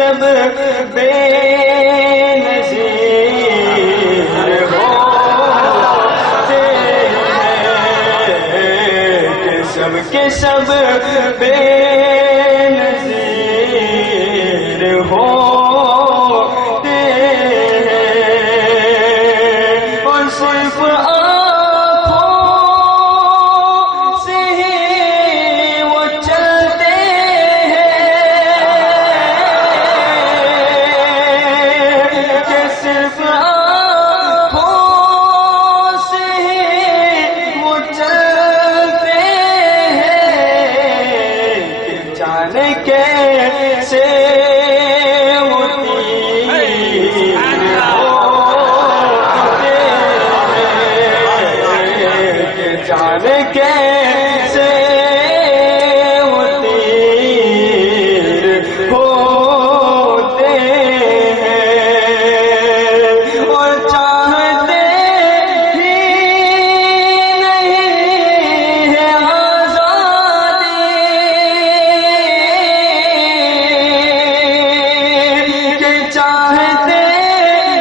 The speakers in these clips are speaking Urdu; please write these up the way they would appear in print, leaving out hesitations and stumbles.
سب بے نظیر ہوتے ہیں کہ سب کے سب بے نظیر ہوتے ہیں اور صرف کیسے جانے کیسے ہوتے ہیں اور چاہتے ہی نہیں ہے آزادی کہ چاہتے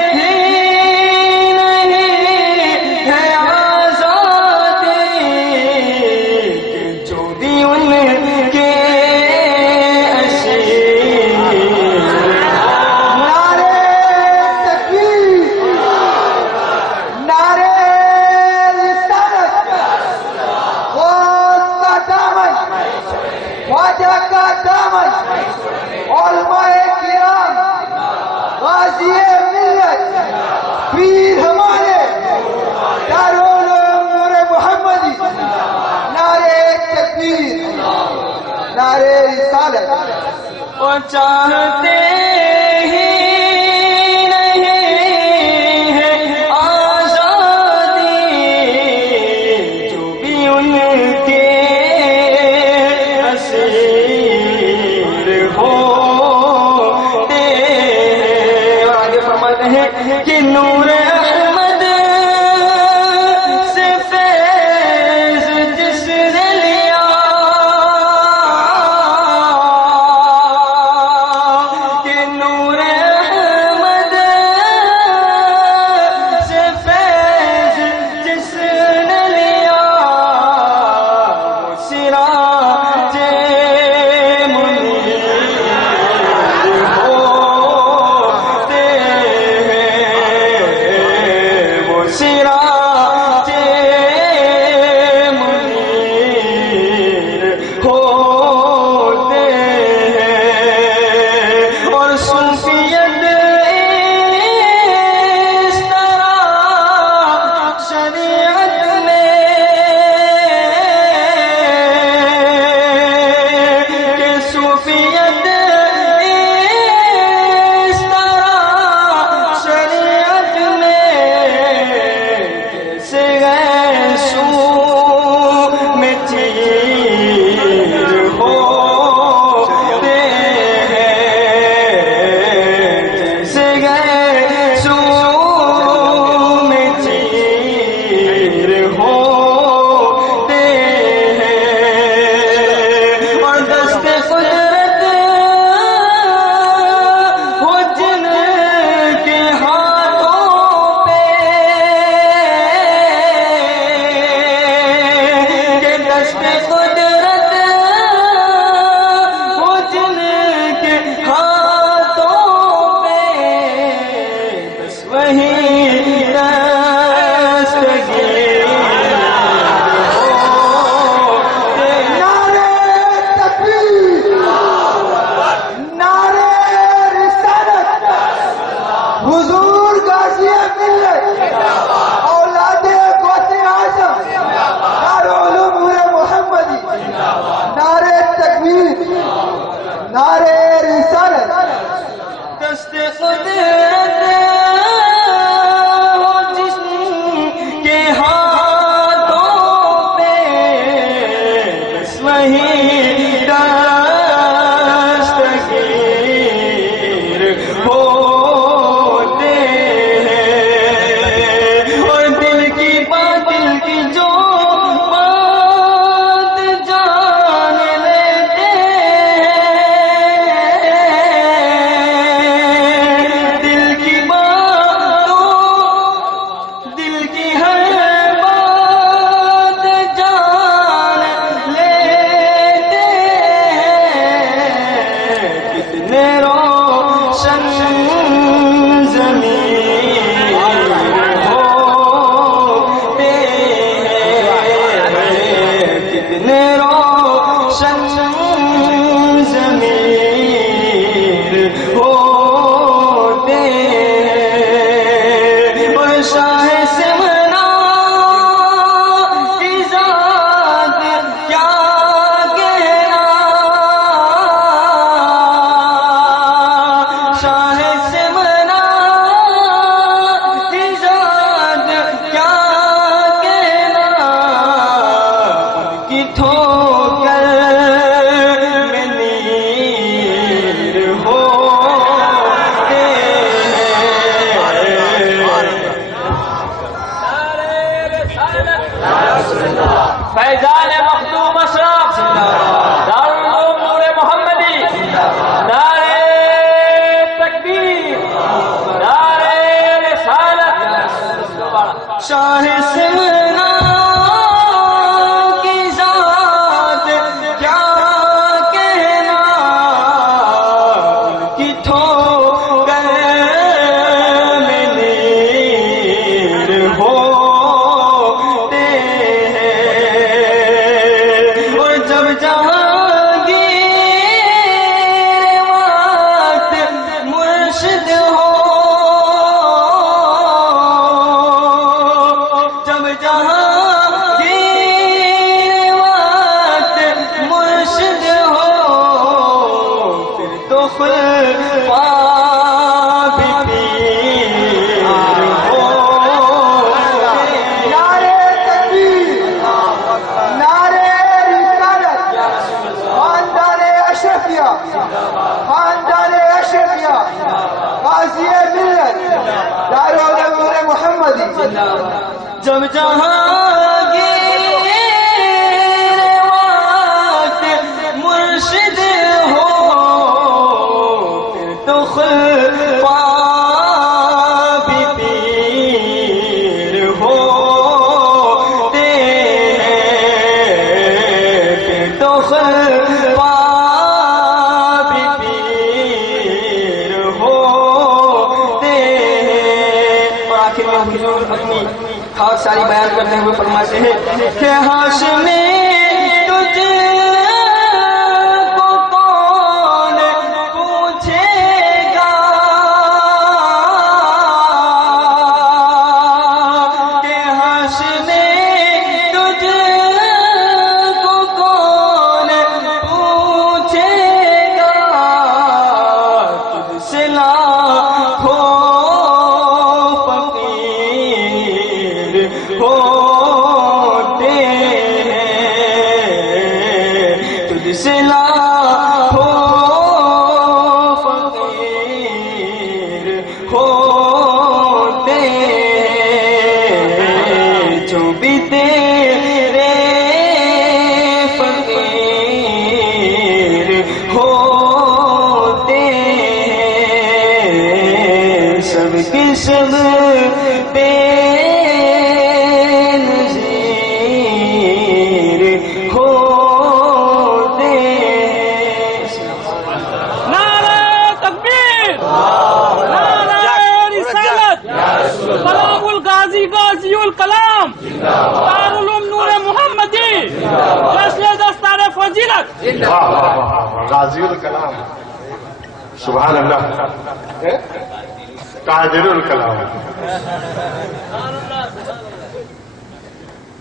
ہی نہیں ہے آزادی کہ جو بھی ان کے خواجہ کا دامن علماء کرام غازی ملت پیر ہمارے دارالعلوم نور محمدی نعرہ تکبیر نعرہ رسالت اور چاہتے ہی نہیں ہے آزادی جو بھی ان کے ہوتے ہیں اور آگے فرماتے ہیں کہ نور احمد سے فیض جس نے لیا کہ فیضان مخدوم اشرف دارالعلوم نور محمدی نعرہ تکبیر نعرہ رسالت شاہ سمنا کی ذات کیا کہنا ان کی ٹھوکر میں نیر ہوتے ہیں اور جب جہانگیر وقت مرشد ہو جب جہانگیر وقت مرشد ہو پھر تو خلفاء بھی پیر ہو نعرہ تکبیر نعرہ رسالت خاندان اشرفیہ خاندان اشرفیہ غازی ملت دارالعلوم نور محمدی جب جہانگیر وقت مرشد ہو پھر تو خلفاء بھی پیر ہوتے ہیں پھر تو خلفاء بھی پیر ہوتے ہیں اور آخر میں حضور اپنی خاک ساری بیان کرتے ہوئے فرماتے ہیں کہ ہاشمی تجھ کو کون پوچھے گا کہ ہاشمی تجھ کو کون پوچھے گا تجھ سے لاکھوں فقیر ہوتے ہیں تجھ سے لاکھوں فقیر ہوتے ہیں جو بھی تیرے فقیر ہوتے ہیں سب کے سب بے نظیر ہوتے ہیں نعرہ تکبیر نعرہ رسالت کلام الغازی غازی الکلام دارالعلوم نور محمدی جشن دستار فضیلت غازی الکلام سبحان اللہ قادر الکلام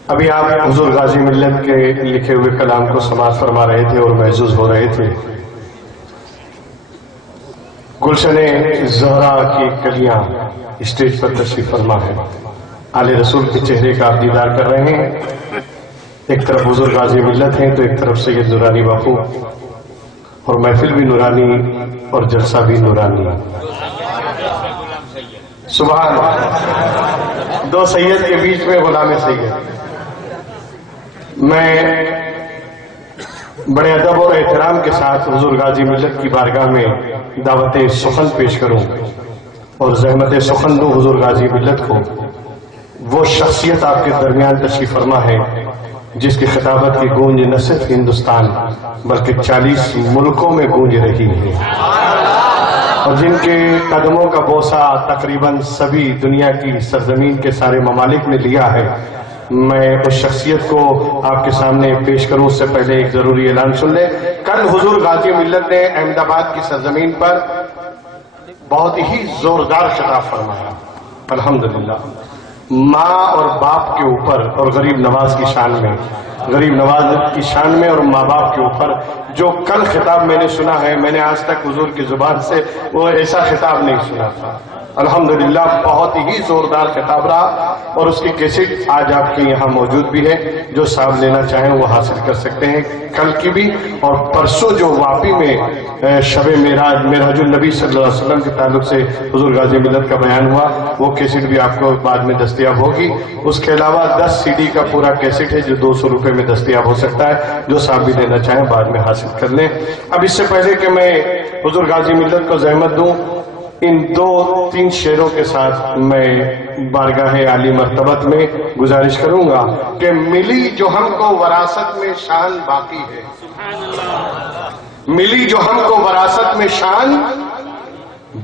ابھی آپ حضور غازی ملت کے لکھے ہوئے کلام کو سماعت فرما رہے تھے اور محظوظ ہو رہے تھے گلشن زہرا کی کلیاں اسٹیج پر تشریف فرما ہے آل رسول کے چہرے کا آپ دیدار کر رہے ہیں ایک طرف حضور غازی ملت ہیں تو ایک طرف سید نورانی باپو اور محفل بھی نورانی اور جلسہ بھی نورانی سبحان اللہ دو سید کے بیچ میں غلام سید میں بڑے ادب اور احترام کے ساتھ حضور غازی ملت کی بارگاہ میں دعوت سخن پیش کروں اور زحمت سخن دوں حضور غازی ملت کو وہ شخصیت آپ کے درمیان تشریف فرما ہے جس کی خطابت کی گونج نہ صرف ہندوستان بلکہ 40 ملکوں میں گونج رہی ہے اور جن کے قدموں کا بوسہ تقریباً سبھی دنیا کی سرزمین کے سارے ممالک نے لیا ہے میں اس شخصیت کو آپ کے سامنے پیش کروں اس سے پہلے ایک ضروری اعلان سن لیں کل حضور غازی ملت نے احمد آباد کی سرزمین پر بہت ہی زوردار خطاب فرمایا الحمدللہ ماں اور باپ کے اوپر اور غریب نواز کی شان میں غریب نواز کی شان میں اور ماں باپ کے اوپر جو کل خطاب میں نے سنا ہے میں نے آج تک حضور کی زبان سے وہ ایسا خطاب نہیں سنا تھا الحمدللہ بہت ہی زوردار خطاب رہا، اور اس کی کیسٹ آج آپ کے یہاں موجود بھی ہے، جو صاحب لینا چاہیں وہ حاصل کر سکتے ہیں، کل کی بھی اور پرسوں جو واپی میں شب معراج النبی صلی اللہ علیہ وسلم کے تعلق سے حضور غازی ملت کا بیان ہوا، وہ کیسٹ بھی آپ کو بعد میں دستیاب ہوگی۔ اس کے علاوہ 10 CD کا پورا کیسٹ ہے جو 200 روپے میں دستیاب ہو سکتا ہے، جو صاحب بھی لینا چاہیں بعد میں حاصل کر لیں۔ اب اس سے پہلے کہ میں حضور غازی ملت کو زحمت دوں، ان 2-3 شعروں کے ساتھ میں بارگاہ عالی مرتبت میں گزارش کروں گا کہ ملی جو ہم کو وراثت میں شان باقی ہے، ملی جو ہم کو وراثت میں شان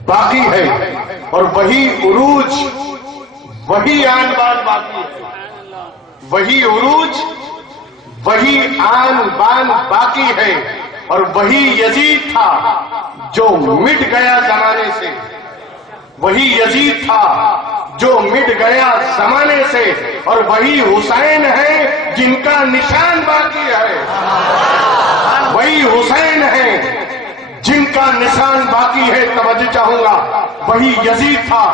باقی ہے، اور وہی عروج وہی آن بان باقی ہے، وہی عروج وہی آن بان باقی ہے، اور وہی یزید تھا جو مٹ گیا زمانے سے، وہی یزید تھا جو مٹ گیا زمانے سے، اور وہی حسین ہے جن کا نشان باقی ہے، وہی حسین ہے جن کا نشان باقی ہے۔ توجہ چاہوں گا، وہی یزید تھا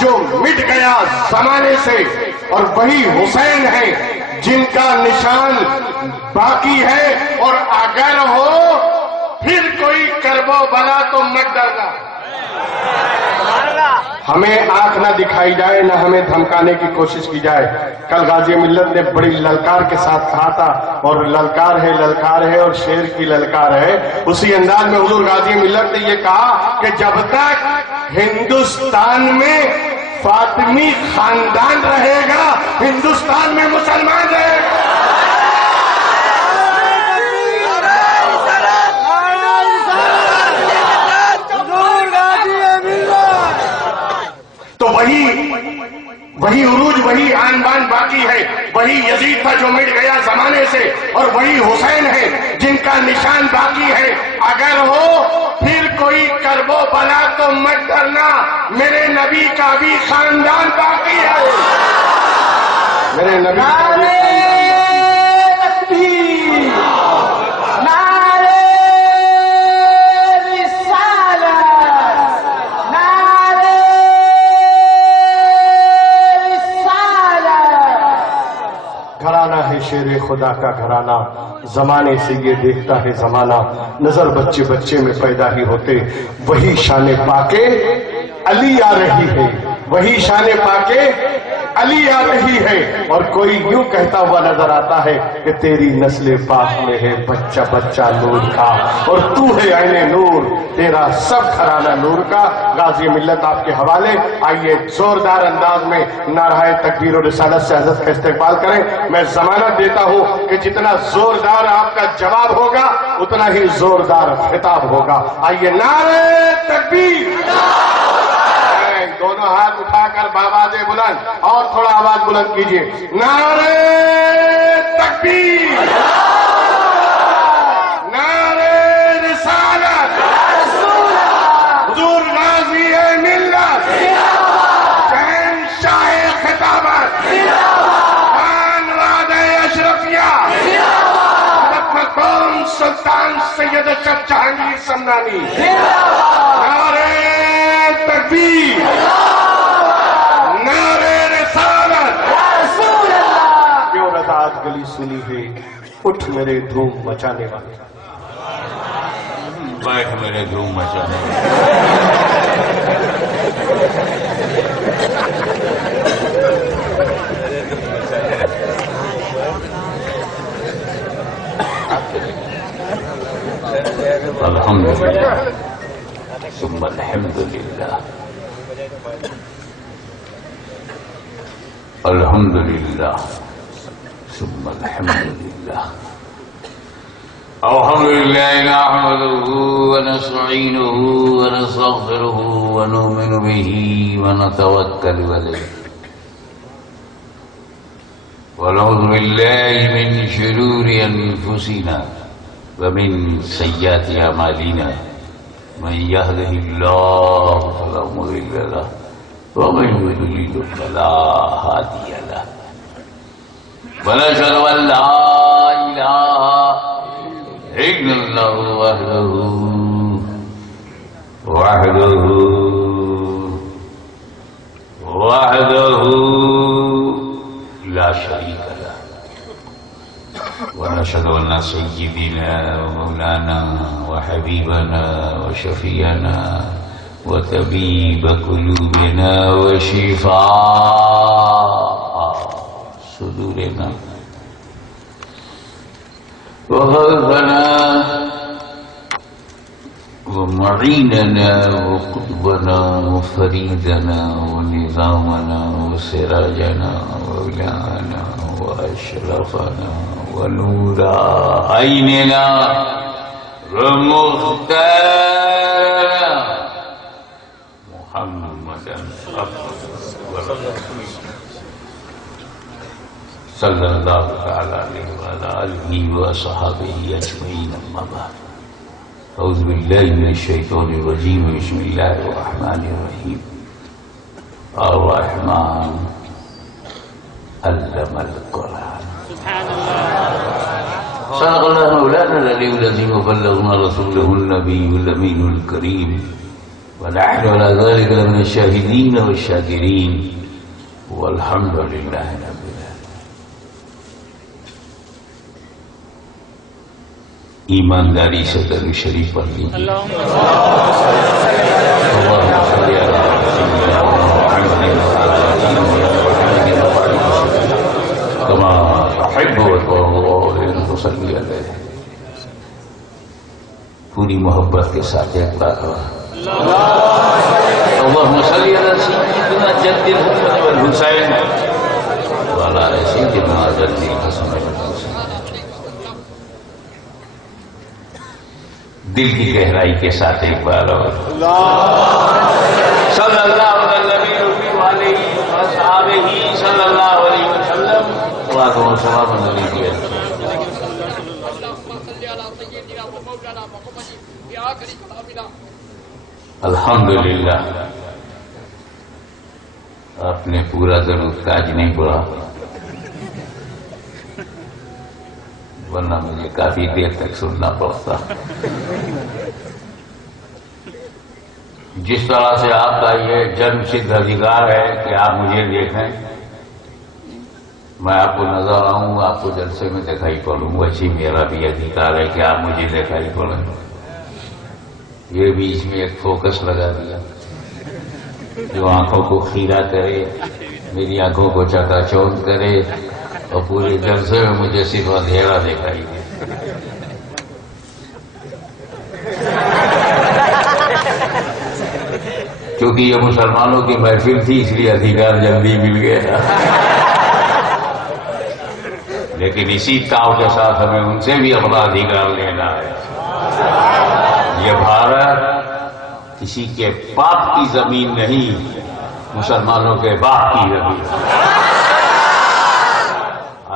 جو مٹ گیا زمانے سے، اور وہی حسین ہے جن کا نشان باقی ہے، اور اگر ہو پھر کوئی کرب و بلا تو مت ڈرنا، ہمیں آنکھ نہ دکھائی جائے، نہ ہمیں دھمکانے کی کوشش کی جائے۔ کل غازی ملت نے بڑی للکار کے ساتھ کہا تھا، اور للکار ہے اور شیر کی للکار ہے، اسی انداز میں حضور غازی ملت نے یہ کہا کہ جب تک ہندوستان میں فاطمی خاندان رہے گا، ہندوستان میں مسلمان رہے گا۔ تو وہی عروج وہی آن بان باقی ہے، وہی یزید تھا جو مٹ گیا زمانے سے، اور وہی حسین ہے جن کا نشان باقی ہے۔ اگر ہو پھر کوئی کرب و بلا تو مت ڈرنا، میرے نبی کا بھی خاندان باقی ہے، میرے نبی کا بھی شیر خدا کا گھرانہ، زمانے سے یہ دیکھتا ہے زمانہ، نظر بچے بچے میں پیدا ہی ہوتے، وہی شان پاکے علی آ رہی ہے، وہی شان پاکے علی آ رہی ہے، اور کوئی یوں کہتا ہوا نظر آتا ہے کہ تیری نسل پاک میں ہے بچہ بچہ نور کا، اور تو ہے عین نور، تیرا سب گھرانہ نور کا۔ غازی ملت آپ کے حوالے، آئیے زوردار انداز میں نعرہ تکبیر و رسالت سے حضرت کا استقبال کریں۔ میں ضمانت دیتا ہوں کہ جتنا زوردار آپ کا جواب ہوگا اتنا ہی زوردار خطاب ہوگا۔ آئیے نعرہ تکبیر، دونوں ہاتھ اٹھا کر بآواز بلند، اور تھوڑا آواز بلند کیجئے، نعرہ تکبیر، نعرہ رسالت، حضور غازی ملت، شہنشاہ خطابت، خانوادہ اشرفیہ، حضرت مقام سلطان سید اشرف جہانگیر سمنانی، نعرہ تکبیر، نعرہ رسالت، کیوں رضاعت گلی سنی ہے، اٹھ میرے دھوم مچانے والے، بیٹھ میرے دھوم مچانے والے۔ الحمدللہ ثم الحمدللہ، الحمدللہ ثم الحمدللہ، الحمدللہ نحمده ونستعینه ونستغفره ونؤمن به ونتوکل علیہ، ونعوذ باللہ من شرور انفسنا ومن سیئات اعمالنا، من يهده الله فلا مضل له ومن يضلل فلا هادي له، ونشهد ان لا اله الا الله وحده وأشهد أن سيدنا ومولانا وحبيبنا وشفيعنا وطبيب قلوبنا وشفاء صدورنا وغوثنا ومعيننا وقطبنا وفريدنا ونظامنا وسراجنا وولانا وأشرفنا ونور عيننا ومختارنا محمدا صلى الله تعالى عليه وعلى آله وصحبه أجمعين. أما بعد، أعوذ بالله من الشيطان الرجيم. بسم الله الرحمن الرحيم. الرحمن علم القرآن. سبحان الله. صدق الله مولانا العلي العظيم وبلغنا رسوله النبي الأمين الكريم ونحن على ذلك من الشاهدين والشاكرين والحمد لله رب العالمين. ایمانداری سے درود شریف پڑھ لیں. اللہم صل علی سیدنا محمد کما تحب وترضى ان تصلی علیہ. پوری محبت کے ساتھ ایک بار اللہم صل علی سیدنا جد الحسن والحسین وعلی آل سیدنا جد الحسن والحسین. دل کی گہرائی کے ساتھ ایک بار اور صلی اللہ علیہ وآلہ صلی اللہ علیہ وسلم وآلہ وسلم علیہ. الحمدللہ آپ نے پورا درود کاج نہیں پڑھا، ورنہ مجھے کافی دیر تک سننا پڑتا. جس طرح سے آپ کا یہ جنم سدھ ادھیکار ہے کہ آپ مجھے دیکھیں، میں آپ کو نظر آؤں، آپ کو جلسے میں دکھائی پڑوں، ویسے میرا بھی ادھیکار ہے کہ آپ مجھے دکھائی پڑیں. یہ بیچ میں ایک فوکس لگا دیا جو آنکھوں کو خیرہ کرے، میری آنکھوں کو چکا چوند کرے اور پورے جلسے میں مجھے صرف اندھیرا دکھائی دے. کیونکہ یہ مسلمانوں کی محفل تھی اس لیے ادھیکار جلدی مل گیا، لیکن اسی تاؤ کے ساتھ ہمیں ان سے بھی اپنا ادھیکار لینا ہے. یہ بھارت کسی کے باپ کی زمین نہیں، مسلمانوں کے باپ کی زمین.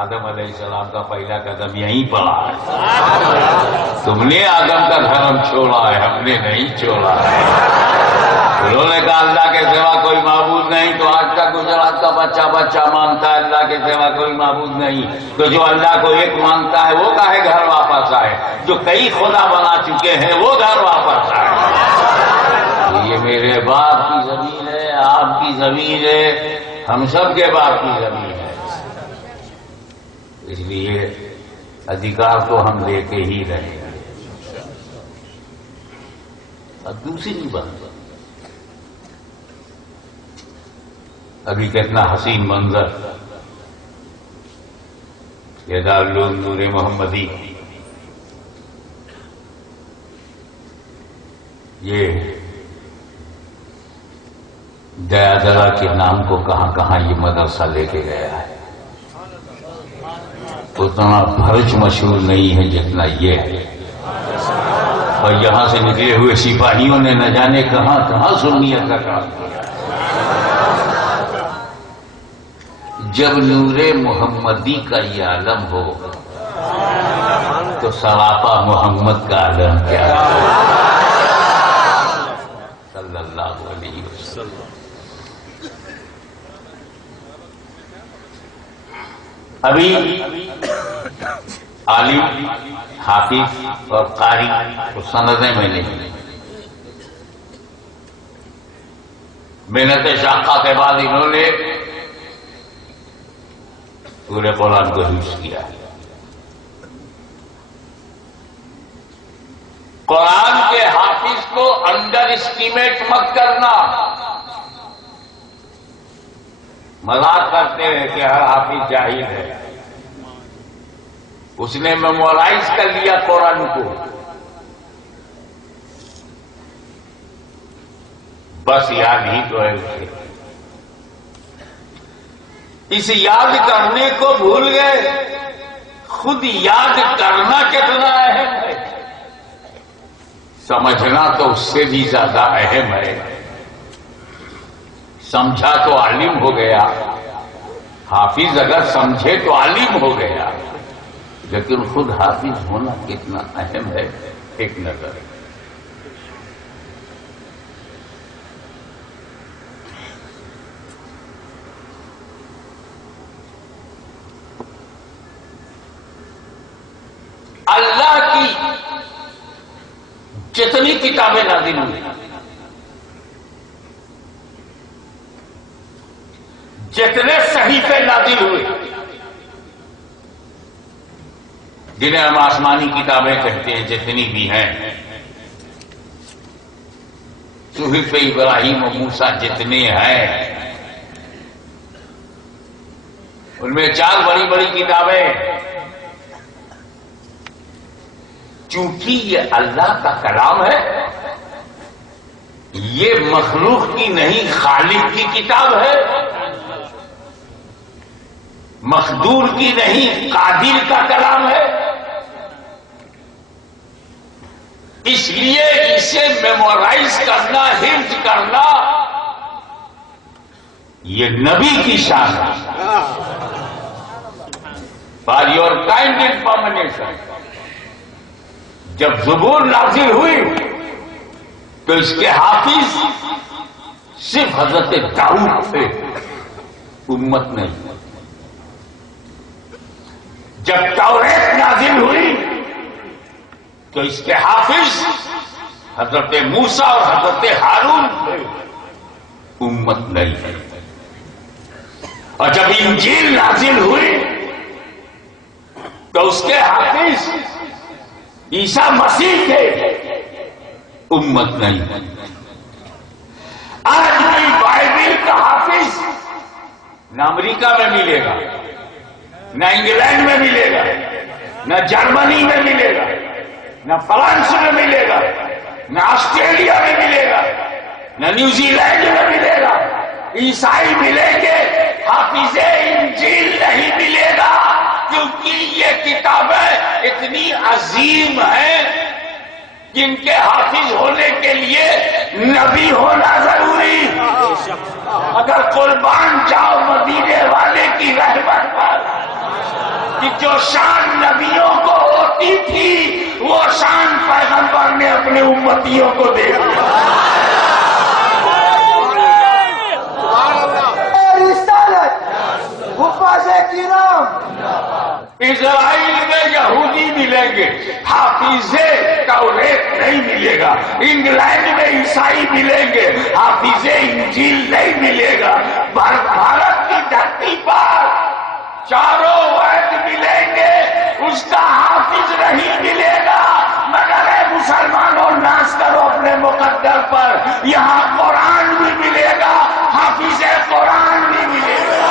آدم علیہ السلام کا پہلا قدم یہیں پڑا ہے. تم نے آدم کا دھرم چھوڑا ہے، ہم نے نہیں چھوڑا ہے. انہوں نے کہا اللہ کے سوا کوئی معبود نہیں، تو آج تک گجرات کا بچہ مانتا ہے اللہ کے سوا کوئی معبود نہیں. تو جو اللہ کو ایک مانتا ہے وہ کاہے گھر واپس آئے؟ جو کئی خدا بنا چکے ہیں وہ گھر واپس آئے. یہ میرے باپ کی زمین ہے، آپ کی زمین ہے، ہم سب کے باپ کی زمین ہے. اس لیے ادھیکار تو ہم لے کے ہی رہے ہیں. اب دوسری بات، ابھی کتنا حسین منظر یہ دارالعلوم نور محمدی، یہ دیادرا کے نام کو کہاں کہاں یہ مدرسہ لے کے گیا ہے. اتنا بھرچ مشہور نہیں ہے جتنا یہ ہے. اور یہاں سے نکلے ہوئے سپاہیوں نے نہ جانے کہاں کہاں سنیت کا کام کیا. جب نور محمدی کا یہ عالم ہو تو سراپا محمد کا عالم کیا ہے صلی اللہ علیہ وسلم. ابھی عالم، حافظ اور قاری کو سندیں میں نہیں. محنت شاقہ کے بعد انہوں نے پورے قرآن کو حفظ کیا. قرآن کے حافظ کو انڈر اسٹیمیٹ مت کرنا. مذاق کرتے ہیں کہ ہر حافظ جاہل ہے. اس نے میمورائز کر لیا قرآن کو، بس یاد ہی تو ہے اسے. اس یاد کرنے کو بھول گئے. خود یاد کرنا کتنا اہم ہے، سمجھنا تو اس سے بھی زیادہ اہم ہے. سمجھا تو عالم ہو گیا، حافظ اگر سمجھے تو عالم ہو گیا، لیکن خود حافظ ہونا کتنا اہم ہے. ایک نظر اللہ کی جتنی کتابیں نازل ہوئی، جتنے صحیفے نازل ہوئے، جنہیں ہم آسمانی کتابیں کہتے ہیں، جتنی بھی ہیں، صحیفے ابراہیم و موسیٰ جتنے ہیں، ان میں 4 بڑی بڑی کتابیں. چونکہ یہ اللہ کا کلام ہے، یہ مخلوق کی نہیں خالق کی کتاب ہے، مخدور کی نہیں قادر کا کلام ہے. اس لیے اسے میمورائز کرنا، حفظ کرنا، یہ نبی کی شان ہے. فار یور کائنڈ انفارمیشن، جب زبور نازل ہوئی تو اس کے حافظ صرف حضرت داؤد تھے، امت نہیں. جب توریت نازل ہوئی تو اس کے حافظ حضرت موسیٰ اور حضرت ہارون تھے، امت نہیں. اور جب انجیل نازل ہوئی تو اس کے حافظ عیسیٰ مسیح تھے، امت نہیں. آج بھی بائبل کا حافظ نہ امریکہ میں ملے گا، نہ انگلینڈ میں ملے گا، نہ جرمنی میں ملے گا، نہ فرانس میں ملے گا، نہ آسٹریلیا میں ملے گا، نہ نیوزی لینڈ میں ملے گا. عیسائی ملیں گے، حافظ انجیل نہیں ملے گا، کیونکہ یہ کتابیں اتنی عظیم ہیں جن کے حافظ ہونے کے لیے نبی ہونا ضروری. اگر قربان جاؤ مدینے والے کی رحمت پر کہ جو شان نبیوں کو ہوتی تھی وہ شان پیغمبر نے اپنے امتیوں کو دے دیا. اسرائیل میں یہودی ملیں گے، حافظ توریت نہیں ملے گا. انگلینڈ میں عیسائی ملیں گے، حافظ انجیل نہیں ملے گا. بھارت کی دھرتی پر چاروں وید ملیں گے، اس کا حافظ نہیں ملے گا. مگر اے مسلمانوں، ناز کرو اپنے مقدر پر، یہاں قرآن بھی ملے گا، حافظ قرآن بھی ملے گا.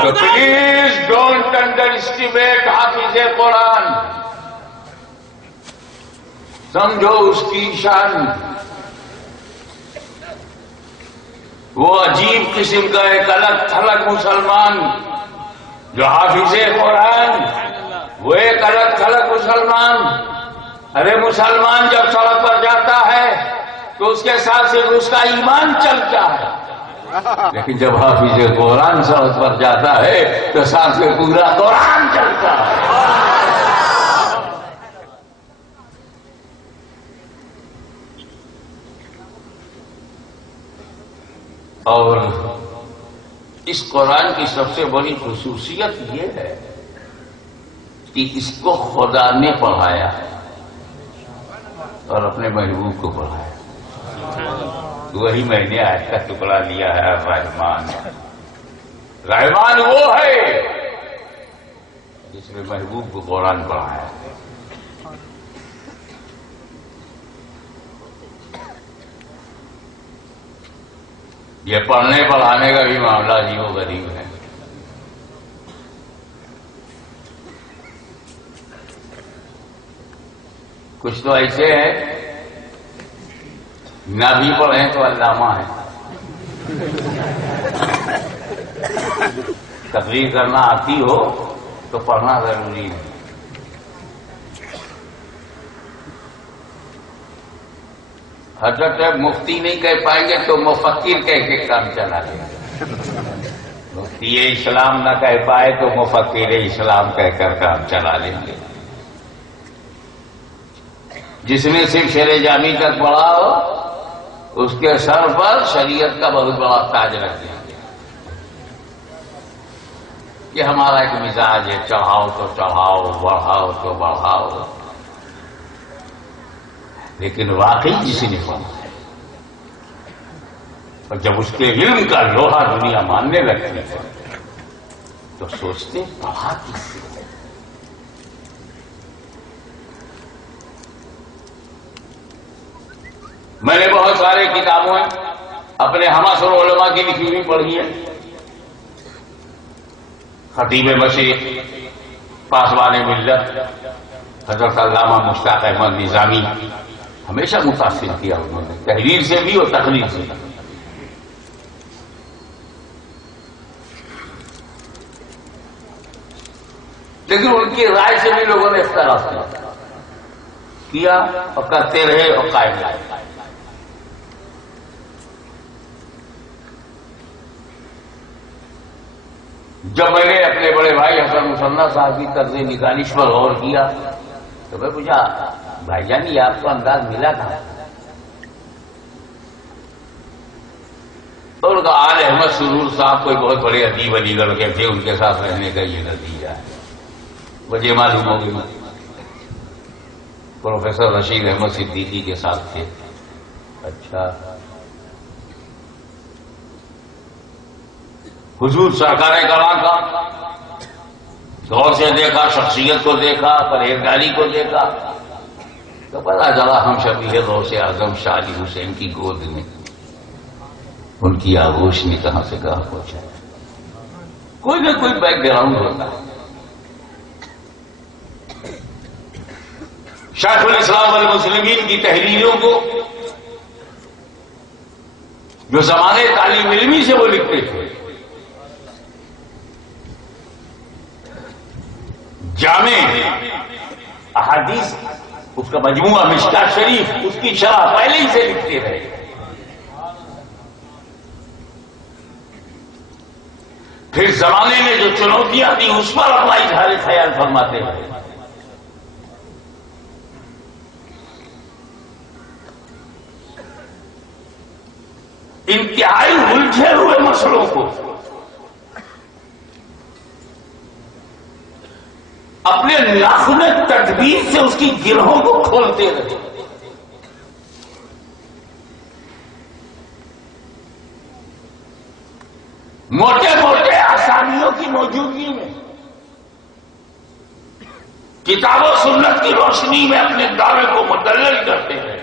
So please don't underestimate حافظ قرآن. سمجھو اس کی شان. وہ عجیب قسم کا ایک الگ تھلگ مسلمان جو حافظ قرآن، وہ ایک الگ تھلگ مسلمان. ارے مسلمان جب سڑک پر جاتا ہے تو اس کے ساتھ صرف اس کا ایمان چلتا ہے، لیکن جب حافظ قرآن سڑک پر جاتا ہے تو ساتھ سے پورا قرآن چلتا ہے. اور اس قرآن کی سب سے بڑی خصوصیت یہ ہے کہ اس کو خدا نے پڑھایا اور اپنے محبوب کو پڑھایا. وہی میں نے آیت کا ٹکڑا لیا ہے. رحمان رحمان وہ ہے جس نے محبوب کو قرآن پڑھایا. یہ پڑھنے پڑھانے کا بھی معاملہ عجیب و غریب ہے. کچھ تو ایسے ہیں نہ بھی پڑھیں تو علامہ ہیں. تقریر کرنا آتی ہو تو پڑھنا ضروری ہے. حضرت مفتی نہیں کہہ پائیں گے تو مفکر کہہ کے کام چلا لیں گے. مفتی اسلام نہ کہہ پائے تو مفکر اسلام کہہ کر کام چلا لیں گے. جس نے صرف شرع جامی تک پڑھا ہو اس کے سر پر شریعت کا بہت بڑا تاج رکھ دیں گے. یہ ہمارا ایک مزاج ہے، چڑھاؤ تو چڑھاؤ، بڑھاؤ تو بڑھاؤ. لیکن واقعی جس نے پڑھا ہے اور جب اس کے علم کا لوہا دنیا ماننے لگتی ہے تو سوچتے پڑھا کس سے. میں نے بہت سارے کتابوں اپنے ہماسر علماء کی لکھی ہوئی پڑھی ہے. خطیب مشرق، پاسبان ملت حضرت علامہ مشتاق احمد نظامی ہمیشہ متاثر کیا انہوں نے، تحریر سے بھی اور تقریر سے بھی. لیکن ان کی رائے سے بھی لوگوں نے اختلاف کیا اور کرتے رہے اور قائم رہے. جب میں نے اپنے بڑے بھائی حسن مصنع صاحب کی طرز نگارش پر غور کیا تو میں پوچھا بھائی جان یہ آپ کو انداز ملا تھا؟ اور ان کا آل احمد سرور صاحب کوئی بہت بڑے ادیب علی گڑھ کے تھے، ان کے ساتھ رہنے کا یہ نتیجہ ہے. وجہ معلوم ہوگی پروفیسر رشید احمد صدیقی کے ساتھ تھے. اچھا حضور سرکار کرام کا غور سے دیکھا، شخصیت کو دیکھا، پرہیزگاری کو دیکھا تو پتا چلا ہم شبیہ غوث اعظم شاہ علی حسین کی گود میں ان کی آغوش نے کہاں سے کہاں پہنچا. کوئی نہ کوئی بیک گراؤنڈ ہوتا ہے. شیخ الاسلام والمسلمین کی تحریروں کو جو زمانے تعلیم علمی سے وہ لکھتے تھے، جامع احادیث اس کا مجموعہ مشکات شریف اس کی شرح پہلے ہی سے لکھتے رہے. پھر زمانے میں جو چنوتیاں تھیں اس پر اپنا اظہار خیال فرماتے رہے. انتہائی الجھے ہوئے مسئلوں کو اپنے ناخن تدبیر سے اس کی گرہوں کو کھولتے رہے. موٹے موٹے آسانیوں کی موجودگی میں کتاب و سنت کی روشنی میں اپنے دعوے کو مدلل کرتے رہے.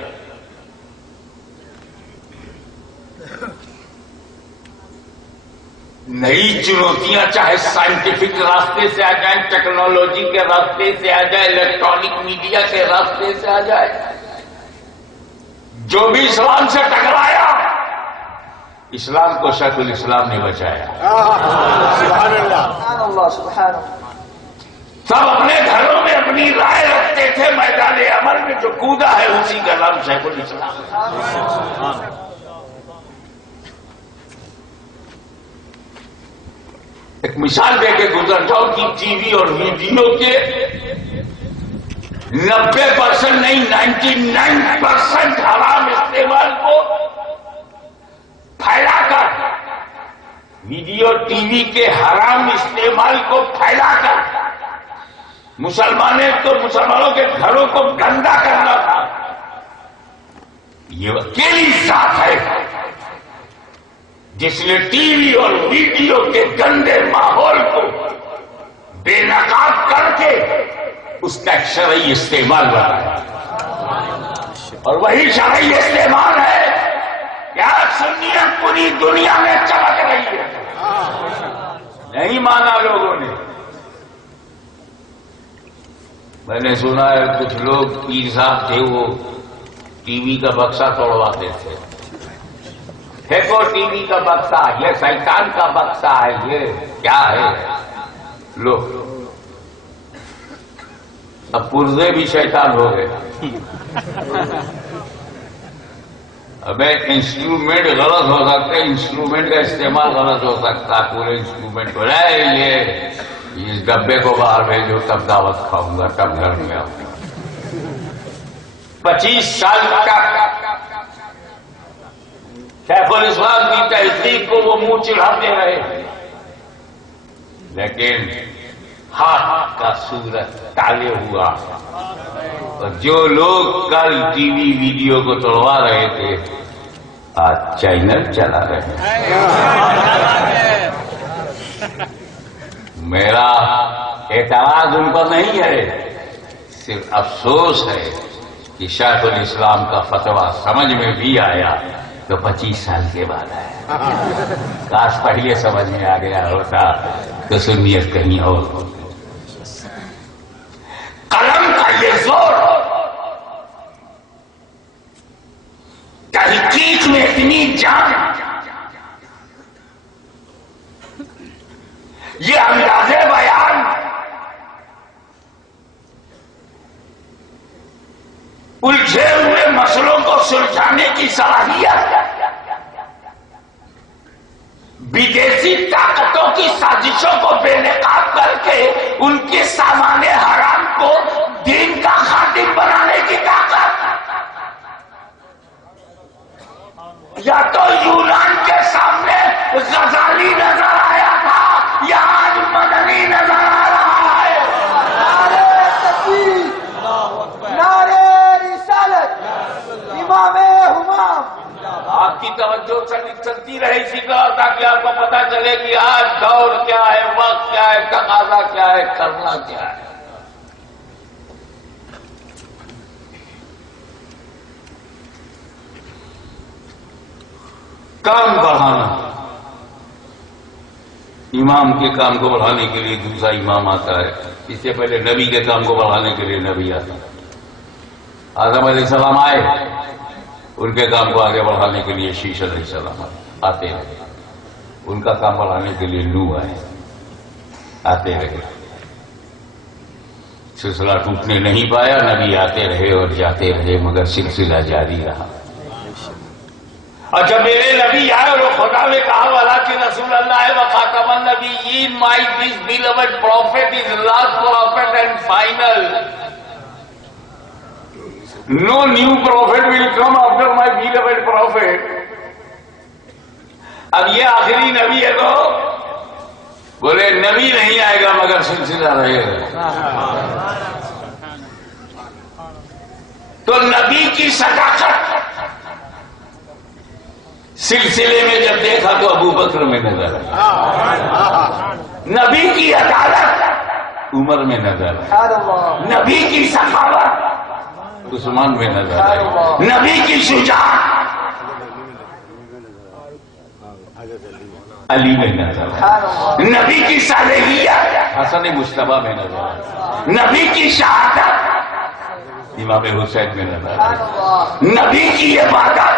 نئی چنوتیاں چاہے سائنٹیفک راستے سے آ جائیں، ٹیکنالوجی کے راستے سے آ جائے، الیکٹرانک میڈیا کے راستے سے آ جائے، جو بھی اسلام سے ٹکرایا اسلام کو شیخ الاسلام نے بچایا. سبحان اللہ سبحان اللہ. سب اپنے گھروں میں اپنی رائے رکھتے تھے، میدان عمل میں جو کودا ہے اسی کا نام شیخ الاسلام. ایک مثال دے کے گزر جاؤ کہ ٹی وی اور ویڈیو کے 90% نہیں 99% حرام استعمال کو پھیلا کر، ویڈیو ٹی وی کے حرام استعمال کو پھیلا کر مسلمانوں کے گھروں کو گندا کرنا تھا. یہ اکیلی ذات ہے جس نے ٹی وی اور ویڈیو کے گندے ماحول کو بے نقاب کر کے اس کا ایک شرعی استعمال بنایا، اور وہی شرعی استعمال ہے کہ آج سنیت پوری دنیا میں چمک رہی ہے۔ نہیں مانا لوگوں نے۔ میں نے سنا ہے کچھ لوگ پیر صاحب تھے، وہ ٹی وی کا بکسا توڑواتے تھے۔ دیکھو ٹی وی کا بکسا، یہ شیطان کا بکسا ہے، یہ کیا ہے؟ لو اب پرزے بھی شیطان ہو گئے۔ ابے انسٹرومنٹ غلط ہو سکتا ہے، انسٹرومنٹ کا استعمال غلط ہو سکتا ہے، پورے انسٹرومنٹ کو یہ اس ڈبے کو باہر بھیجو تب دعوت کھاؤں گا، تب گھر میں آؤں گا۔ 25 سال تک شیخ الاسلام کی تحقیق کو وہ منہ چڑھاتے رہے، لیکن ہاتھ کا سورج تالے ہوا، اور جو لوگ کل ٹی وی ویڈیو کو توڑوا رہے تھے آج چینل چلا رہے ہیں۔ میرا اعتراض ان پر نہیں ہے، صرف افسوس ہے کہ شیخ الاسلام کا فتویٰ سمجھ میں بھی آیا تو 25 سال کے بعد آیا۔ کاش پہلے سمجھ میں آ گیا ہوتا تو سنیت کہیں اور ہوتی۔ قلم کا یہ زور، تحقیق میں اتنی جان، یہ انداز بیان، الجھے ہوئے مسئلوں کو سلجھانے کی صلاحیت، بدیسی طاقتوں کی سازشوں کو بے نقاب کر کے ان کے سامان حرام کو دین کا خادم بنانے کی طاقت، یا تو یونان کے سامنے غزالی نظر آیا تھا یا آج مدنی نظر آ رہا ہے۔ نعرہ تکبیر، نعرہ رسالت، امام ہمام۔ آپ کی توجہ چلتی رہے اسی کا، تاکہ آپ کو پتا چلے کہ آج دور کیا ہے، وقت کیا ہے، تقاضا کیا ہے، کرنا کیا ہے۔ کام بڑھانا، امام کے کام کو بڑھانے کے لیے دوسرا امام آتا ہے، اس سے پہلے نبی کے کام کو بڑھانے کے لیے نبی آتا ہے۔ آدم علیہ السلام آئے، ان کے کام کو آگے بڑھانے کے لیے شیش علیہ السلام آتے رہے، ان کا کام بڑھانے کے لیے نوح آئے، آتے رہے۔ سلسلہ ٹوٹنے نہیں پایا، نبی آتے رہے اور جاتے رہے، مگر سلسلہ جاری رہا۔ اور جب میرے نبی آئے اور خدا نے کہا والا کہ رسول اللہ وخاتم النبیین، my this beloved prophet is last prophet and final. No new prophet will come after my beloved prophet. اب یہ آخری نبی ہے تو بولے نبی نہیں آئے گا مگر سلسلہ رہے گا۔ تو نبی کی صداقت سلسلے میں جب دیکھا تو ابو بکر میں نظر آئی، نبی کی عدالت عمر میں نظر آئی، نبی کی سخاوت عثمان میں نظر آئی، نبی کی شجاعت علی میں نظر آئی، نبی کی صالحیت حسن مجتبیٰ میں نظر آئی، نبی کی شہادت امام حسین میں نظر آئی، نبی کی عبادت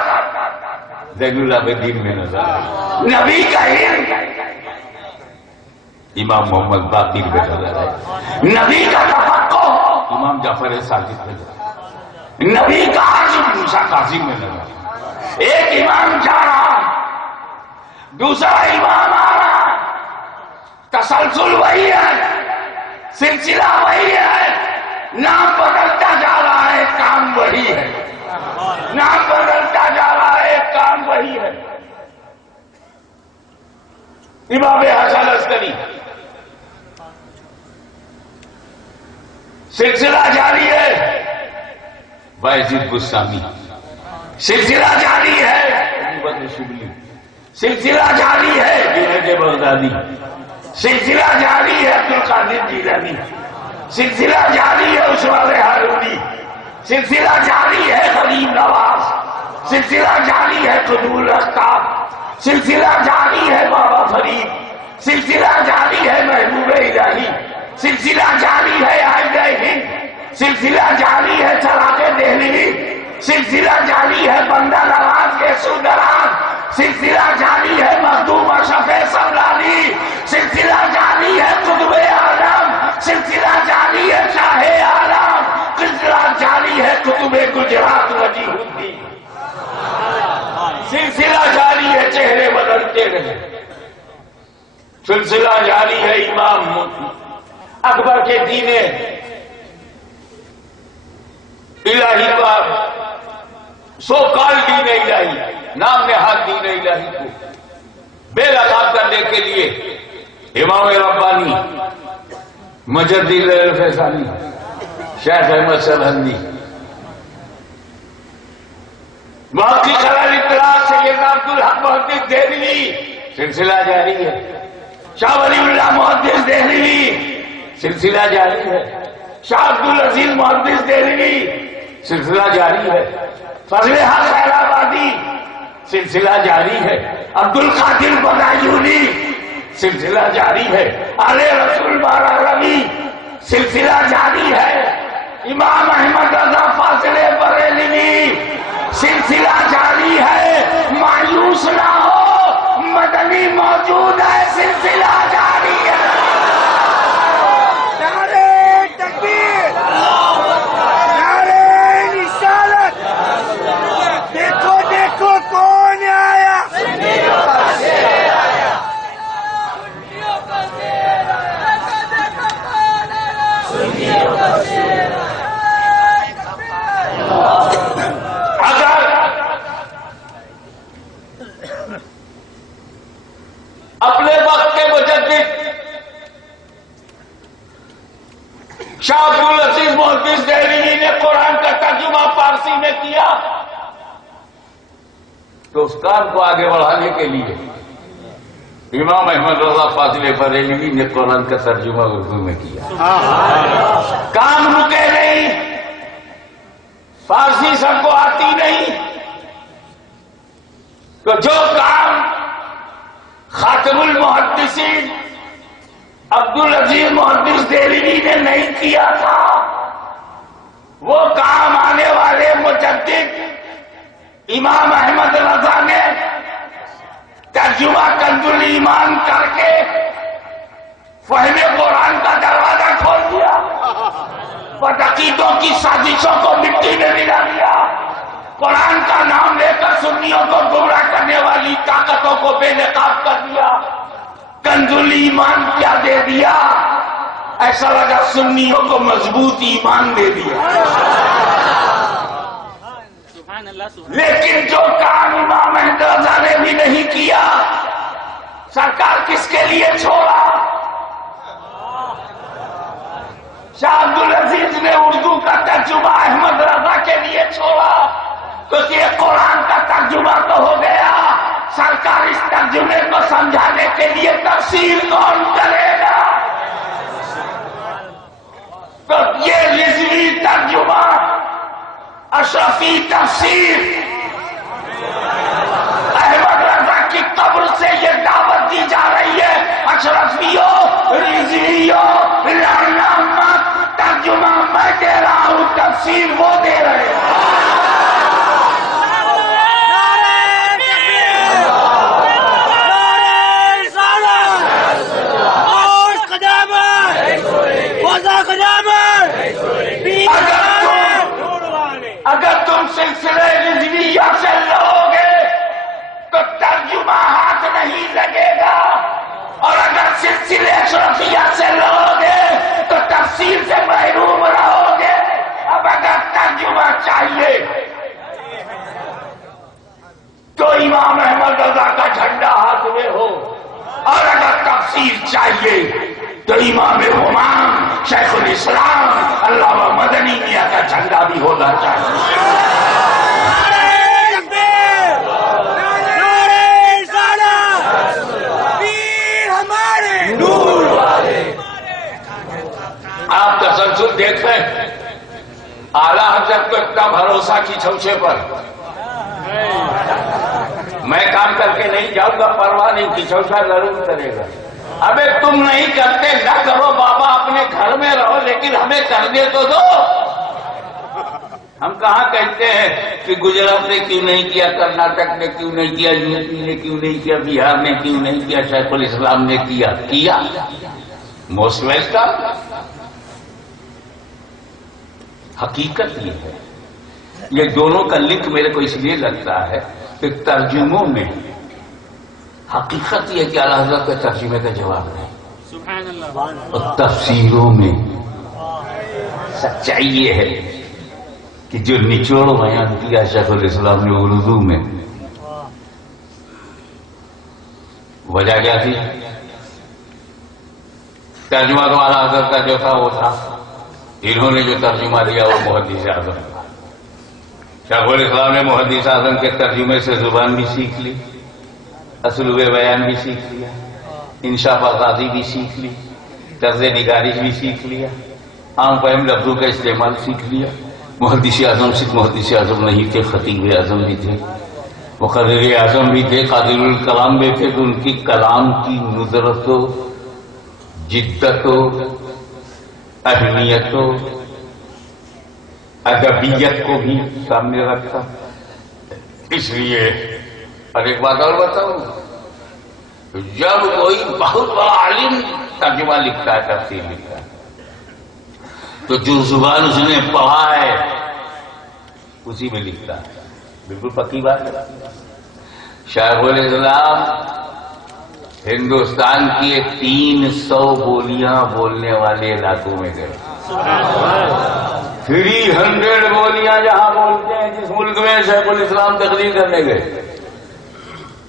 زین العابدین میں نظر آئی، نبی کا علم امام محمد باقر میں نظر آئی، نبی کا تفقہ امام جعفر صادق میں نظر آئی، نبی کا عزم موسیٰ کاظم میں نظر آئی۔ ایک امام جا رہا، دوسرا امام آ رہا، تسلسل وہی ہے، سلسلہ وہی ہے، نام بدلتا جا رہا ہے، کام وہی ہے، نام بدلتا جا رہا ہے، کام وہی ہے۔ امام حسن عسکری، سلسلہ جاری ہے، باعزید بستامی، سلسلہ جاری ہے سلسلہ جاری ہے جنید بغدادی، سلسلہ جاری ہے عبد القادر جیلانی، سلسلہ جاری ہے عثمان ہارونی، سلسلہ جاری ہے غریب نواز، سلسلہ جاری ہے قدور اختاب، سلسلہ جاری ہے بابا فرید، سلسلہ جاری ہے محبوب الہی، سلسلہ جاری ہے عائدہ ہند، سلسلہ جاری ہے چراغ دہلوی، سلسلہ جاری ہے بندہ نواز کے سودران، سلسلہ جاری ہے مخدوم اشرف سمرانی، سلسلہ جاری ہے قطب عالم، سلسلہ جاری ہے شاہ عالم، سلسلہ جاری ہے قطب گجرات وجیہ الدین، سلسلہ جاری ہے چہرے بدلتے رہے، سلسلہ جاری ہے امام اکبر کے دین الہی کا سو کال دین الہی، نام نہاد دین الہی کو بے لقاب کرنے کے لیے امام ربانی مجدد الفیضانی شیخ احمد سرہندی باقی خلال اطلاع سید عبدالحق محدث دہلوی، سلسلہ جاری ہے، شاہ ولی اللہ محدث دہلوی، سلسلہ جاری ہے، شاہ عبدالعزیز محدث دہلوی، سلسلہ جاری ہے، فضل حق خیر آبادی، سلسلہ جاری ہے، عبد القادر بدایونی، سلسلہ جاری ہے، آل رسول بارہ ربی، سلسلہ جاری ہے، امام احمد رضا فاضل بریلوی، سلسلہ جاری ہے، مایوس نہ ہو مدنی موجود ہے، سلسلہ جاری ہے، نعرہ تکبیر، نعرہ رسالت، دیکھو دیکھو کون آیا، اپنے وقت کے مجدد شاہ عبدالعزیز محدث دہلوی نے قرآن کا ترجمہ فارسی میں کیا تو اس کام کو آگے بڑھانے کے لیے امام احمد رضا فاضل بریلوی نے قرآن کا ترجمہ اردو میں کیا، کام رکے نہیں، فارسی سب کو آتی نہیں، تو جو کام خاتم المحدثین عبدالعزیز محدث دہلوی نے نہیں کیا تھا، وہ کام آنے والے مجدد امام احمد رضا نے ترجمہ کنز الایمان کر کے فہم قرآن کا دروازہ کھول دیا، بدعقیدوں کی سازشوں کو مٹی میں ملا دیا، قرآن کا نام لے کر سنیوں کو گمراہ کرنے والی طاقتوں کو بے نقاب کر دیا، کنز الایمان کیا دے دیا، ایسا لگا سنیوں کو مضبوط ایمان دے دیا، لیکن جو کام امام احمد رضا نے بھی نہیں کیا، سرکار کس کے لیے چھوڑا؟ شاہ عبدالعزیز نے اردو کا ترجمہ احمد رضا کے لیے چھوڑا، کیونکہ یہ قرآن کا ترجمہ تو ہو گیا، سرکار اس ترجمے کو سمجھانے کے لیے تفسیر کون کرے گا؟ تو یہ رضوی ترجمہ، اشرفی تفسیر، احمد رضا کی قبر سے یہ دعوت دی جا رہی ہے، اشرفیوں، رضویوں، لڑنا مت، ترجمہ میں دے رہا ہوں، تفسیر وہ دے رہے ہیں۔ اگر تم سلسلے رضویہ سے لو گے تو ترجمہ ہاتھ نہیں لگے گا، اور اگر سلسلے اشرفیہ سے لو گے تو تفسیر سے محروم رہو گے۔ اب اگر ترجمہ چاہیے تو امام احمد رضا کا جھنڈا ہاتھ میں ہو، اور اگر تفسیر چاہیے تو امام امام شیخ الاسلام علامہ مدنی میاں کا جھنڈا بھی ہونا چاہیے۔ چھوچے پر. میں کام کر کے نہیں جاؤں گا، پرواہ نہیں، کچھوچا ضرور کرے گا. ابے تم نہیں کرتے نہ کرو بابا، اپنے گھر میں رہو، لیکن ہمیں کرنے تو دو. ہم کہاں کہتے ہیں کہ گجرات نے کیوں نہیں کیا، کرناٹک نے کیوں نہیں کیا، یو پی نے کیوں نہیں کیا، بہار نے کیوں نہیں کیا، شیخ الاسلام نے کیا. Most welcome. حقیقت یہ ہے، یہ دونوں کا لنک میرے کو اس لیے لگتا ہے کہ ترجموں میں حقیقت یہ کہ اعلیٰ حضرت کے ترجمے کا جواب نہیں، اور تفسیروں میں سچائی یہ ہے کہ جو نچوڑ بیان کیا شیخ الاسلام نے اردو میں، وجہ کیا تھی؟ ترجمہ تو اعلیٰ حضرت کا جو تھا وہ تھا، انہوں نے جو ترجمہ دیا وہ محدث اعظم کا. شیخ الاسلام نے محدث اعظم کے ترجمے سے زبان بھی سیکھ لی، اسلوب بیان بھی سیکھ لیا، انشاء پردازی بھی سیکھ لی، طرز نگارش بھی سیکھ لیا، عام فہم لفظوں کا استعمال سیکھ لیا. محدث اعظم صرف محدث اعظم نہیں تھے، خطیب اعظم بھی تھے، مقرر اعظم بھی تھے، قادر الکلام بھی تھے. تو ان کی کلام کی ندرت و جدت و اہمیت و ادبیت کو بھی سامنے رکھا. اس لیے اور ایک بات اور بتاؤں، جب کوئی بہت بڑا عالم ترجمہ لکھتا ہے، تفسیر لکھتا ہے، تو جو زبان اس نے پڑھا ہے اسی میں لکھتا ہے. بالکل پکی بات ہے. شیخ الاسلام ہندوستان کی 300 بولیاں بولنے والے علاقوں میں گئے. 300 بولیاں جہاں بولتے ہیں جس ملک میں شیخ الاسلام تقریر کرنے گئے.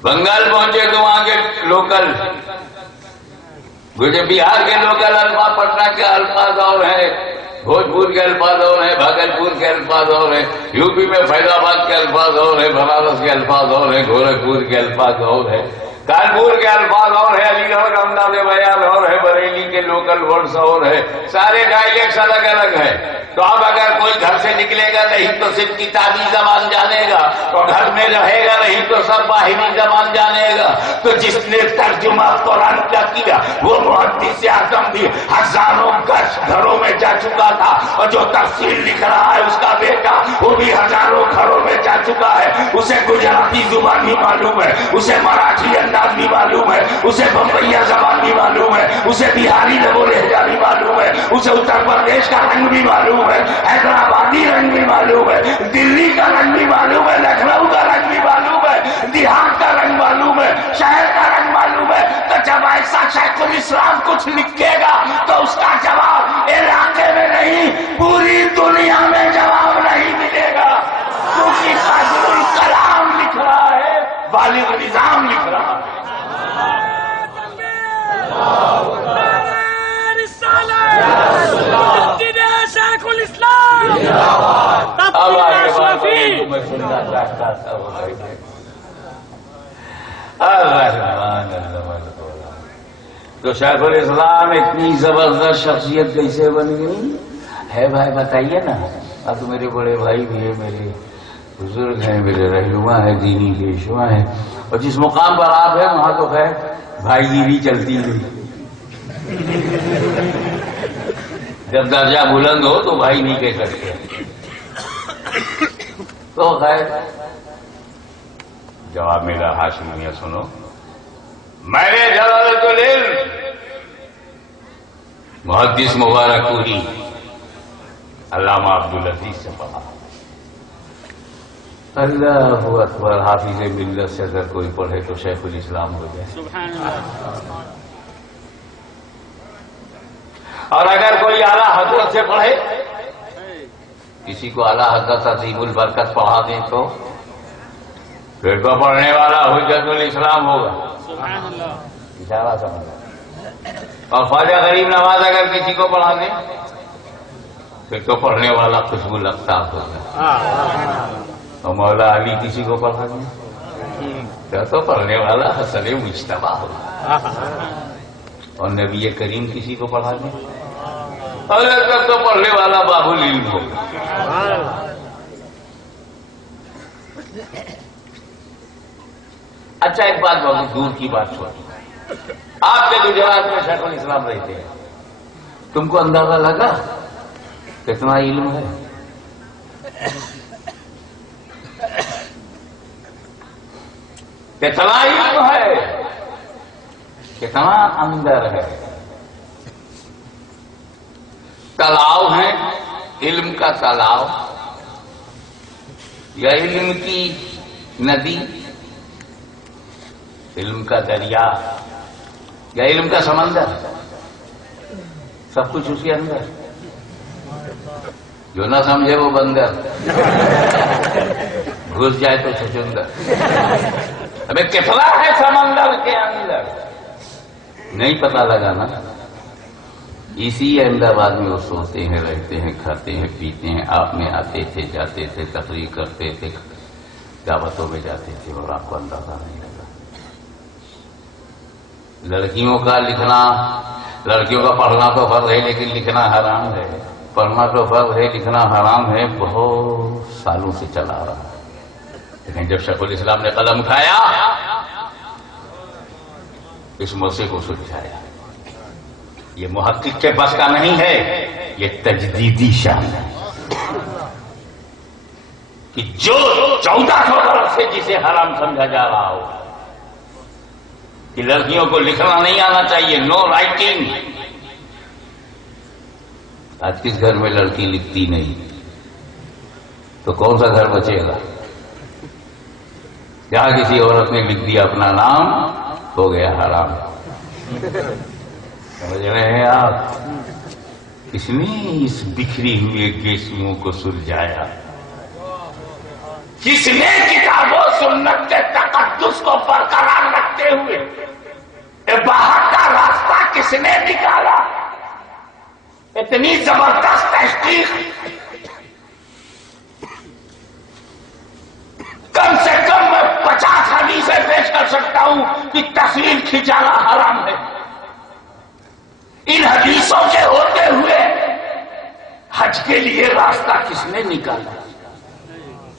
بنگال پہنچے تو وہاں کے لوکل، بہار کے لوکل الفاظ، پٹنہ کے الفاظ اور ہیں، بھوجپور کے الفاظ اور ہیں، بھاگلپور کے الفاظ اور ہیں، یو پی میں فیض آباد کے الفاظ اور ہیں، بنارس کے الفاظ اور ہیں، گورکھپور کے الفاظ اور ہیں، کانپور کے الفاظ اور ہے، علی گڑھ کا انداز بیان اور ہے، بریلی کے لوکل ورڈز اور ہے. سارے ڈائلیکٹس الگ الگ ہیں. تو اب اگر کوئی گھر سے نکلے گا نہیں تو صرف کتابی زبان جانے گا، اور گھر میں رہے گا نہیں تو سب باہری زبان جانے گا. تو جس نے ترجمہ قرآن کا کیا وہ محدث اعظم بھی ہزاروں گھروں میں جا چکا تھا، اور جو تفسیر لکھ رہا ہے اس کا بیٹا وہ بھی ہزاروں گھروں میں جا چکا ہے. اسے گجراتی زبان بھی معلوم ہے، اسے مراٹھی انداز بھی معلوم ہے، اسے بمبئیا زبان بھی معلوم ہے، اسے بہاری لب و لہجہ بھی معلوم ہے، اسے اتر پردیش کا رنگ بھی معلوم ہے، حیدرآبادی رنگ بھی معلوم ہے، دلی کا رنگ بھی معلوم ہے، لکھنؤ کا رنگ بھی معلوم ہے، دیہات کا رنگ معلوم ہے، شہر کا رنگ معلوم ہے. تو جب ایسا شیخ الاسلام کچھ لکھے گا تو اس کا جواب علاقے میں نہیں پوری دنیا میں جواب نہیں ملے گا، کیونکہ قادر الکلام لکھ رہا ہے، بالغ نظام لکھ رہا ہے. شیخ الاسلام تو شیخ الاسلام اتنی زبردست شخصیت کیسے بن گئی ہے بھائی بتائیے نا. اب تو میرے بڑے بھائی بھی ہیں، میرے بزرگ ہیں، میرے رہنما ہیں، دینی پیشوا ہیں، اور جس مقام پر آپ ہیں وہاں تو خیر بھائی گیری چلتی ہے. جب درجہ بلند ہو تو بھائی نہیں کہہ سکتے. تو خیر جواب میرا ہاشمیہ سنو. میں نے جلالت العلم محدث مبارک پوری علامہ عبدالعزیز سے پڑھا. اللہ اکبر. حافظ ملت سے اگر کوئی پڑھے تو شیخ الاسلام ہو جائے. سبحان اللہ. اور اگر کوئی اعلیٰ حضرت سے پڑھے، کسی کو اعلیٰ حضرت عظیم البرکت پڑھا دیں تو پھر تو پڑھنے والا حجت الاسلام ہوگا. سبحان اللہ. اشارہ سمجھا. اور خواجہ غریب نواز اگر کسی کو پڑھا دیں پھر تو پڑھنے والا خوشبو الافطاب ہوگا. اور مولا علی کسی کو پڑھا دیں تو پڑھنے والا حسن مجتبیٰ ہوگا. اور نبی کریم کسی کو پڑھا دیں اور تو پڑھنے والا باب العلم ہوگا. اچھا ایک بات بہت دور کی بات چھوڑی، آپ کے گجرات میں شیخ الاسلام رہتے ہیں، تم کو اندازہ لگا کتنا علم ہے؟ کتنا علم ہے، کتنا اندر ہے، تلاؤ ہے، علم کا تلاؤ یا علم کی ندی، علم کا دریا یا علم کا سمندر، سب کچھ اس کے اندر، جو نہ سمجھے وہ بندر، گھس جائے تو چھچندر۔ ہمیں کتنا ہے سمندر کے اندر نہیں پتا لگا نا، اسی احمدآباد میں وہ سوتے ہیں، رہتے ہیں، کھاتے ہیں، پیتے ہیں، آپ میں آتے تھے، جاتے تھے، تقریر کرتے تھے، دعوتوں میں جاتے تھے، اور آپ کو اندازہ نہیں لگا۔ لڑکیوں کا لکھنا، لڑکیوں کا پڑھنا تو فرض ہے لیکن لکھنا حرام ہے، پڑھنا تو فرض ہے لکھنا حرام ہے، بہت سالوں سے چلا رہا ہے، لیکن جب شیخ الاسلام نے قلم اٹھایا اس مسئلے کو سلجھایا۔ یہ محقق کے بس کا نہیں ہے، یہ تجدیدی شان ہے کہ جو 1400 برس سے جسے حرام سمجھا جا رہا ہو کہ لڑکیوں کو لکھنا نہیں آنا چاہیے، نو رائٹنگ، آج کس گھر میں لڑکی لکھتی نہیں تو کون سا گھر بچے گا؟ جہاں کسی عورت نے لکھ دیا اپنا نام ہو گیا حرام۔ سمجھ رہے ہیں آپ؟ کس نے اس بکھری ہوئے گیسوؤں کو سلجھایا؟ کس نے کتاب و سنت کے تقدس کو برقرار رکھتے ہوئے باہر کا راستہ کس نے نکالا؟ اتنی زبردست تحقیق کم سے کم میں 50 حدیثیں پیش کر سکتا ہوں کہ تصویر کھینچانا حرام ہے۔ ان حدیثوں کے ہوتے ہوئے حج کے لیے راستہ کس نے نکالا؟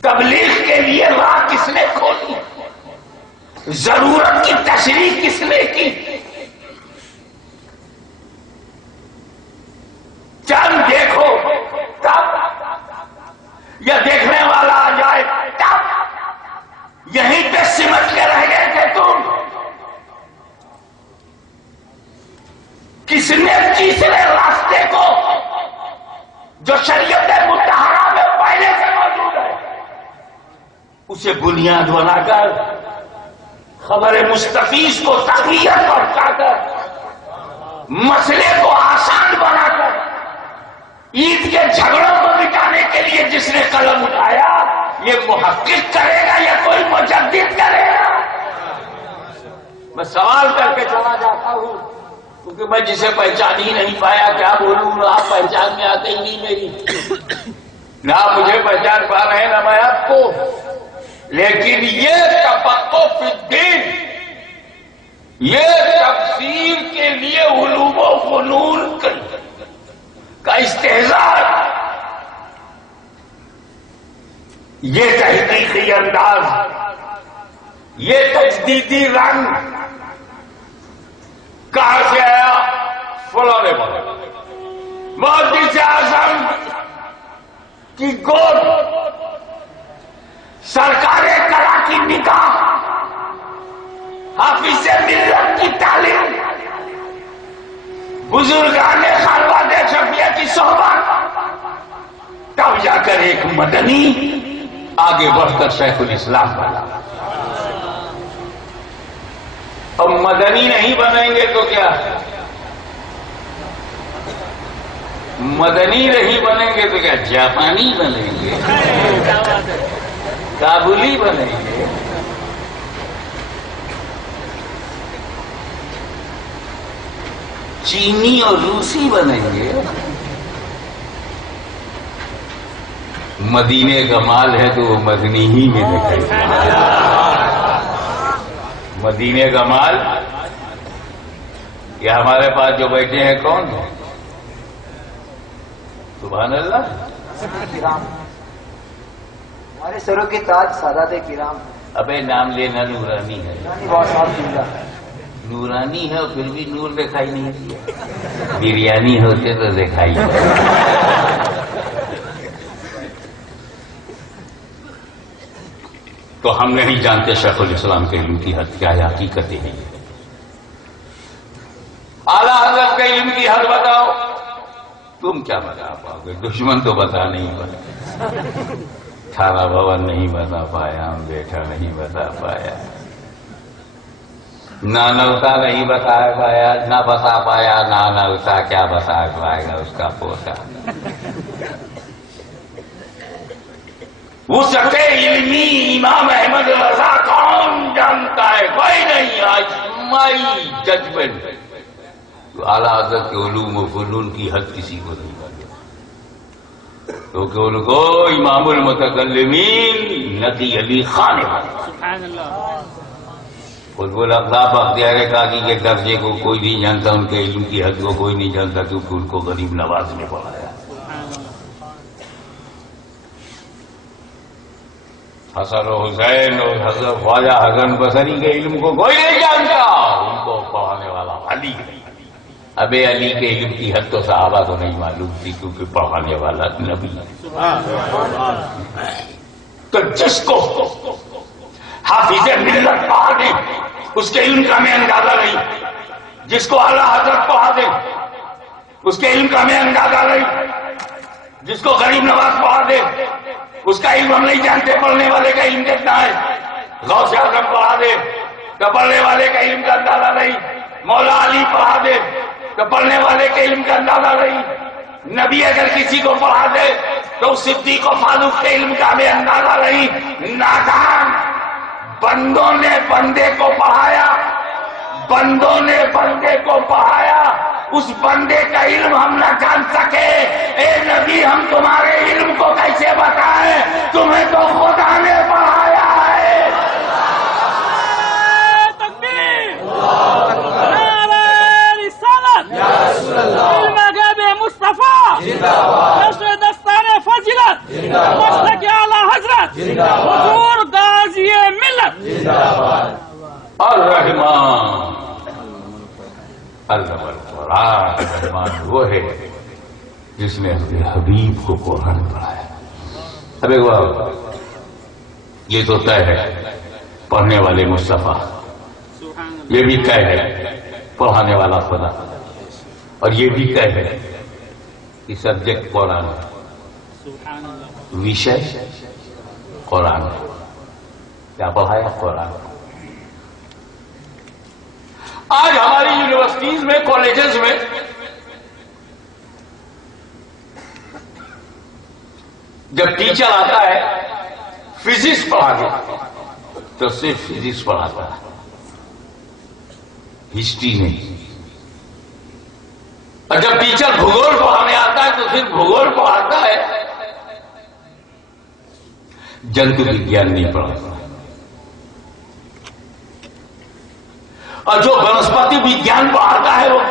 تبلیغ کے لیے راہ کس نے کھولی؟ ضرورت کی تشریح کس نے کی؟ چند دیکھو تب، یا دیکھنے والا آ جائے تب، یہیں پہ سمٹ کے رہ گئے تھے تم؟ کس نے تیسرے راستے کو جو شریعت مطہرہ میں پہلے سے موجود ہے اسے بنیاد بنا کر خبر مستفیض کو تقویت پہنچا کر مسئلے کو آسان بنا کر عید کے جھگڑوں کو مٹانے کے لیے جس نے قلم اٹھایا، یہ محقق کرے گا یا کوئی مجدد کرے گا؟ میں سوال کر کے چلا جاتا ہوں کیونکہ میں جسے پہچان ہی نہیں پایا، کیا بولوں؟ نہ آپ پہچان میں آتے ہی نہیں میری، نہ مجھے پہچان پا رہے نہ میں آپ کو، لیکن یہ تفقہ فی الدین، یہ تفسیر کے لیے علوم و فنون کا استحضار، یہ تحقیقی انداز، یہ تجدیدی رنگ کہاں سے آیا؟ فلاں نے بولا محدث اعظم کی گود، سرکار کلا کی نکاح، حافظ ملت کی تعلیم، بزرگان خلوت شفیع کی صحبت، تب جا کر ایک مدنی آگے بڑھ کر شیخ الاسلام بنا۔ اب مدنی نہیں بنیں گے تو کیا؟ مدنی نہیں بنیں گے تو کیا جاپانی بنیں گے، کابلی بنیں گے؟ چینی اور روسی بنیں گے؟ مدینے کا مال ہے تو وہ مدنی ہی میں دکھائی دے۔ مدینے کا مال، یہ ہمارے پاس جو بیٹھے ہیں کون ہے؟ سبحان اللہ، ہمارے سروں کے تاج سادات کرام. ابے نام لینا نورانی ہے. بہت صاحب زندہ. نورانی ہے پھر بھی نور دکھائی نہیں دیا. بریانی ہوتے تو دکھائی. تو ہم نہیں جانتے شیخ الاسلام کے علم کی حد کیا ہے، حقیقت ہے. اعلیٰ حضرت کے علم کی حد بتاؤ. تم کیا بتا پاؤ گے؟ دشمن تو بتا نہیں پایا. کھانا بھون نہیں بتا پایا، بیٹھا نہیں بتا پایا، نانوتا نہیں بتا پایا، نہ بتا پایا نانوتا کیا بتا پائے گا اس کا پوتا. اس کے علمی امام احمد رضا کون جانتا ہے؟ کوئی نہیں. اجتماعی ججمنٹ. اعلیٰ حضرت کے علوم و فنون کی حد کسی کو نہیں معلوم، کیونکہ ان کو امام المتکلمین نقی علی خان قطب الاقطاب بختیار کاکی کے درجے کو کوئی نہیں جانتا، ان کے علم کی حد کو کوئی نہیں جانتا، کیونکہ ان کو غریب نواز نے پڑھایا. حسن و حسین اور حضرت خواجہ حسن بصری کے علم کو کوئی نہیں جانتا، ان کو پڑھانے والا علی. ابے علی کے علم کی حد تو صحابہ کو نہیں معلوم تھی، کیونکہ پڑھانے والا نبی ہے. تو جس کو حافظ ملت پڑھا دیں اس کے علم کا میں اندازہ نہیں، جس کو اعلیٰ حضرت پڑھا دیں اس کے علم کا میں اندازہ نہیں، جس کو غریب نواز پڑھا دیں اس کا علم ہم نہیں جانتے. پڑھنے والے کا علم کتنا ہے؟ غوث اعظم پڑھا دے تو پڑھنے والے کا علم کا اندازہ نہیں. مولا علی پڑھا دے تو پڑھنے والے کے علم کا اندازہ نہیں. نبی اگر کسی کو پڑھا دے تو صدیق و فاروق کے علم کا بھی اندازہ نہیں. نادان بندوں نے بندے کو پڑھایا، بندوں نے بندے کو پڑھایا، اس بندے کا علم ہم نہ جان سکے. اے نبی ہم تمہارے علم کو کیسے بتائیں؟ تمہیں تو خدا نے پڑھایا ہے. مسلک اعلیٰ حضرت حضور غازی ملت. الرحمان الرحمان وہ ہے جس نے اپنے حبیب کو قرآن پڑھایا. ارے واہ، یہ تو طے ہے پڑھنے والے مصطفیٰ، یہ بھی طے ہے پڑھانے والا خدا، اور یہ بھی طے ہے کہ سبجیکٹ قرآن، وشے قرآن. کیا پڑھایا؟ قرآن. آج ہماری یونیورسٹیز میں، کالجز میں جب ٹیچر آتا ہے فزکس پڑھانے تو صرف فزکس پڑھاتا ہے، ہسٹری نہیں. اور جب ٹیچر بھگول پڑھانے آتا ہے تو صرف بھگول پڑھاتا ہے، جنتو وگیان نہیں پڑھاتا. اور جو بنسپتی وگیان پڑھاتا ہے وہ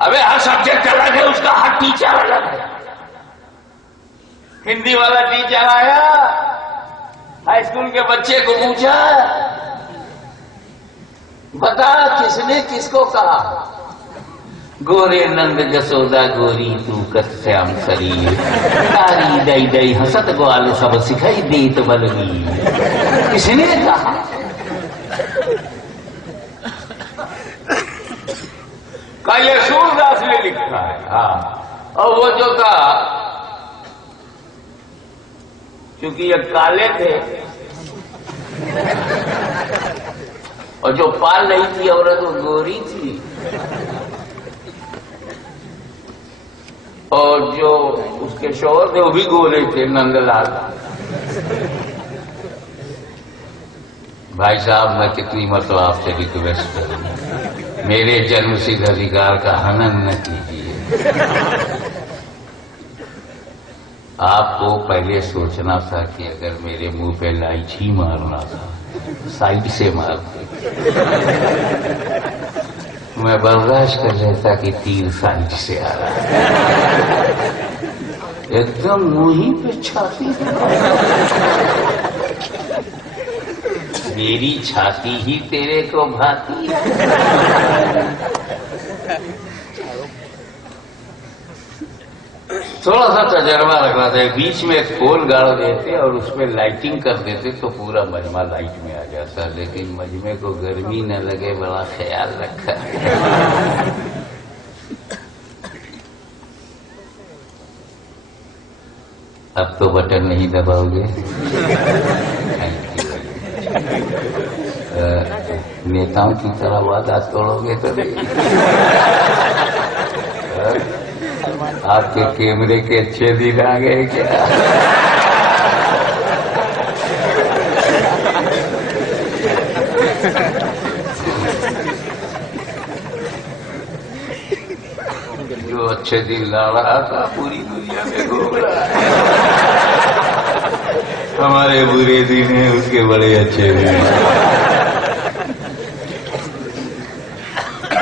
ابے ہر سبجیکٹ الگ ہے، اس کا ہر ٹیچر الگ ہے. ہندی والا ٹیچر آیا، ہائی اسکول کے بچے کو پوچھا بتا کس نے کس کو کہا؟ گورے نند جسودا گوری تو کت سیام سری تاری دئی دئی ہست گوال سب سکھائی دی تو بلگی. کس نے کہا؟ کا یہ سور داس نے لکھا ہے. ہاں، اور وہ جو کہا کیونکہ یہ کالے تھے اور جو پال رہی تھی عورت وہ گوری تھی، اور جو اس کے شوہر تھے وہ بھی گورے تھے، نند لال. بھائی صاحب میں کتنی مرتبہ آپ سے ریکویسٹ کروں، میرے جنم سدھ ادھیکار کا ہنن نہ کیجیے. آپ کو پہلے سوچنا تھا کہ اگر میرے منہ پہ لائچی مارنا تھا سائڈ سے مارتے، میں برداشت کر لیتا کہ تیر سائڈ سے آ رہا ہے. ایک دم وہی پہ چھاتی، میری چھاتی ہی تیرے کو بھاتی ہے۔ تھوڑا سا تجربہ رکھنا تھا، بیچ میں ایک پول گاڑ دیتے اور اس میں لائٹنگ کر دیتے تو پورا مجمع لائٹ میں آ جاتا، لیکن مجمع کو گرمی نہ لگے بڑا خیال رکھا۔ اب تو بٹن نہیں دباؤ گے؟ نیتاؤں کی طرح وعدہ توڑو گے تو نہیں؟ آپ کے کیمرے کے اچھے دن آ گئے کیا؟ جو اچھے دن لا رہا تھا پوری دنیا میں گھوم رہا ہے۔ ہمارے برے دن ہیں، اس کے بڑے اچھے دن ہیں۔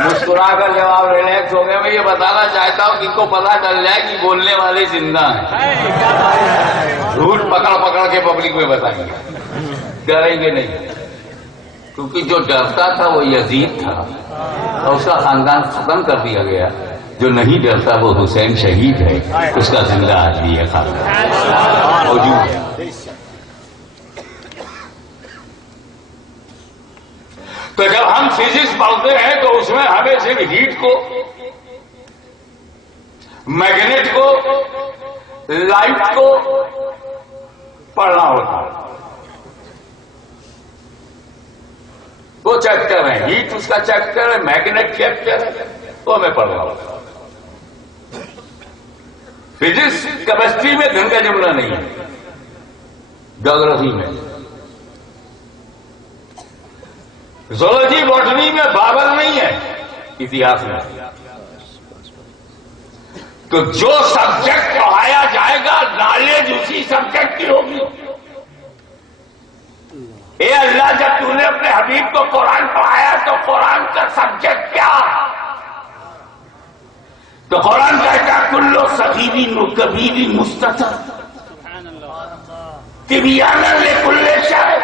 مسکرا کر جواب ریلیکس ہو گیا۔ میں یہ بتانا چاہتا ہوں کہ ان کو پتا چل جائے کہ بولنے والے زندہ ہیں، جھوٹ پکڑ پکڑ کے پبلک میں بتائیں گے، ڈریں گے نہیں، کیونکہ جو ڈرتا تھا وہ یزید تھا اور اس کا خاندان ختم کر دیا گیا۔ جو نہیں ڈرتا وہ حسین شہید ہے، اس کا زندہ آدمی ہے، خاندان موجود ہے۔ تو جب ہم فزکس پڑھتے ہیں تو اس میں ہمیں صرف ہیٹ کو، میگنیٹ کو، لائٹ کو پڑھنا ہوتا ہے۔ وہ چیپٹر ہے، ہیٹ اس کا چیپٹر ہے، میگنیٹ چیپٹر ہے، وہ ہمیں پڑھنا ہوتا ہے۔ فزکس کیمسٹری میں دھن کا جملہ نہیں ہے، جغرافی میں، زولوجی باٹنی میں بابر نہیں ہے، اتہاس میں۔ تو جو سبجیکٹ پڑھایا جائے گا نالج اسی سبجیکٹ کی ہوگی۔ اے اللہ، جب تو نے اپنے حبیب کو قرآن پڑھایا تو قرآن کا سبجیکٹ کیا؟ تو قرآن کہتا کلو صغیر و کبیر مستطر تبیانا لکل شیء۔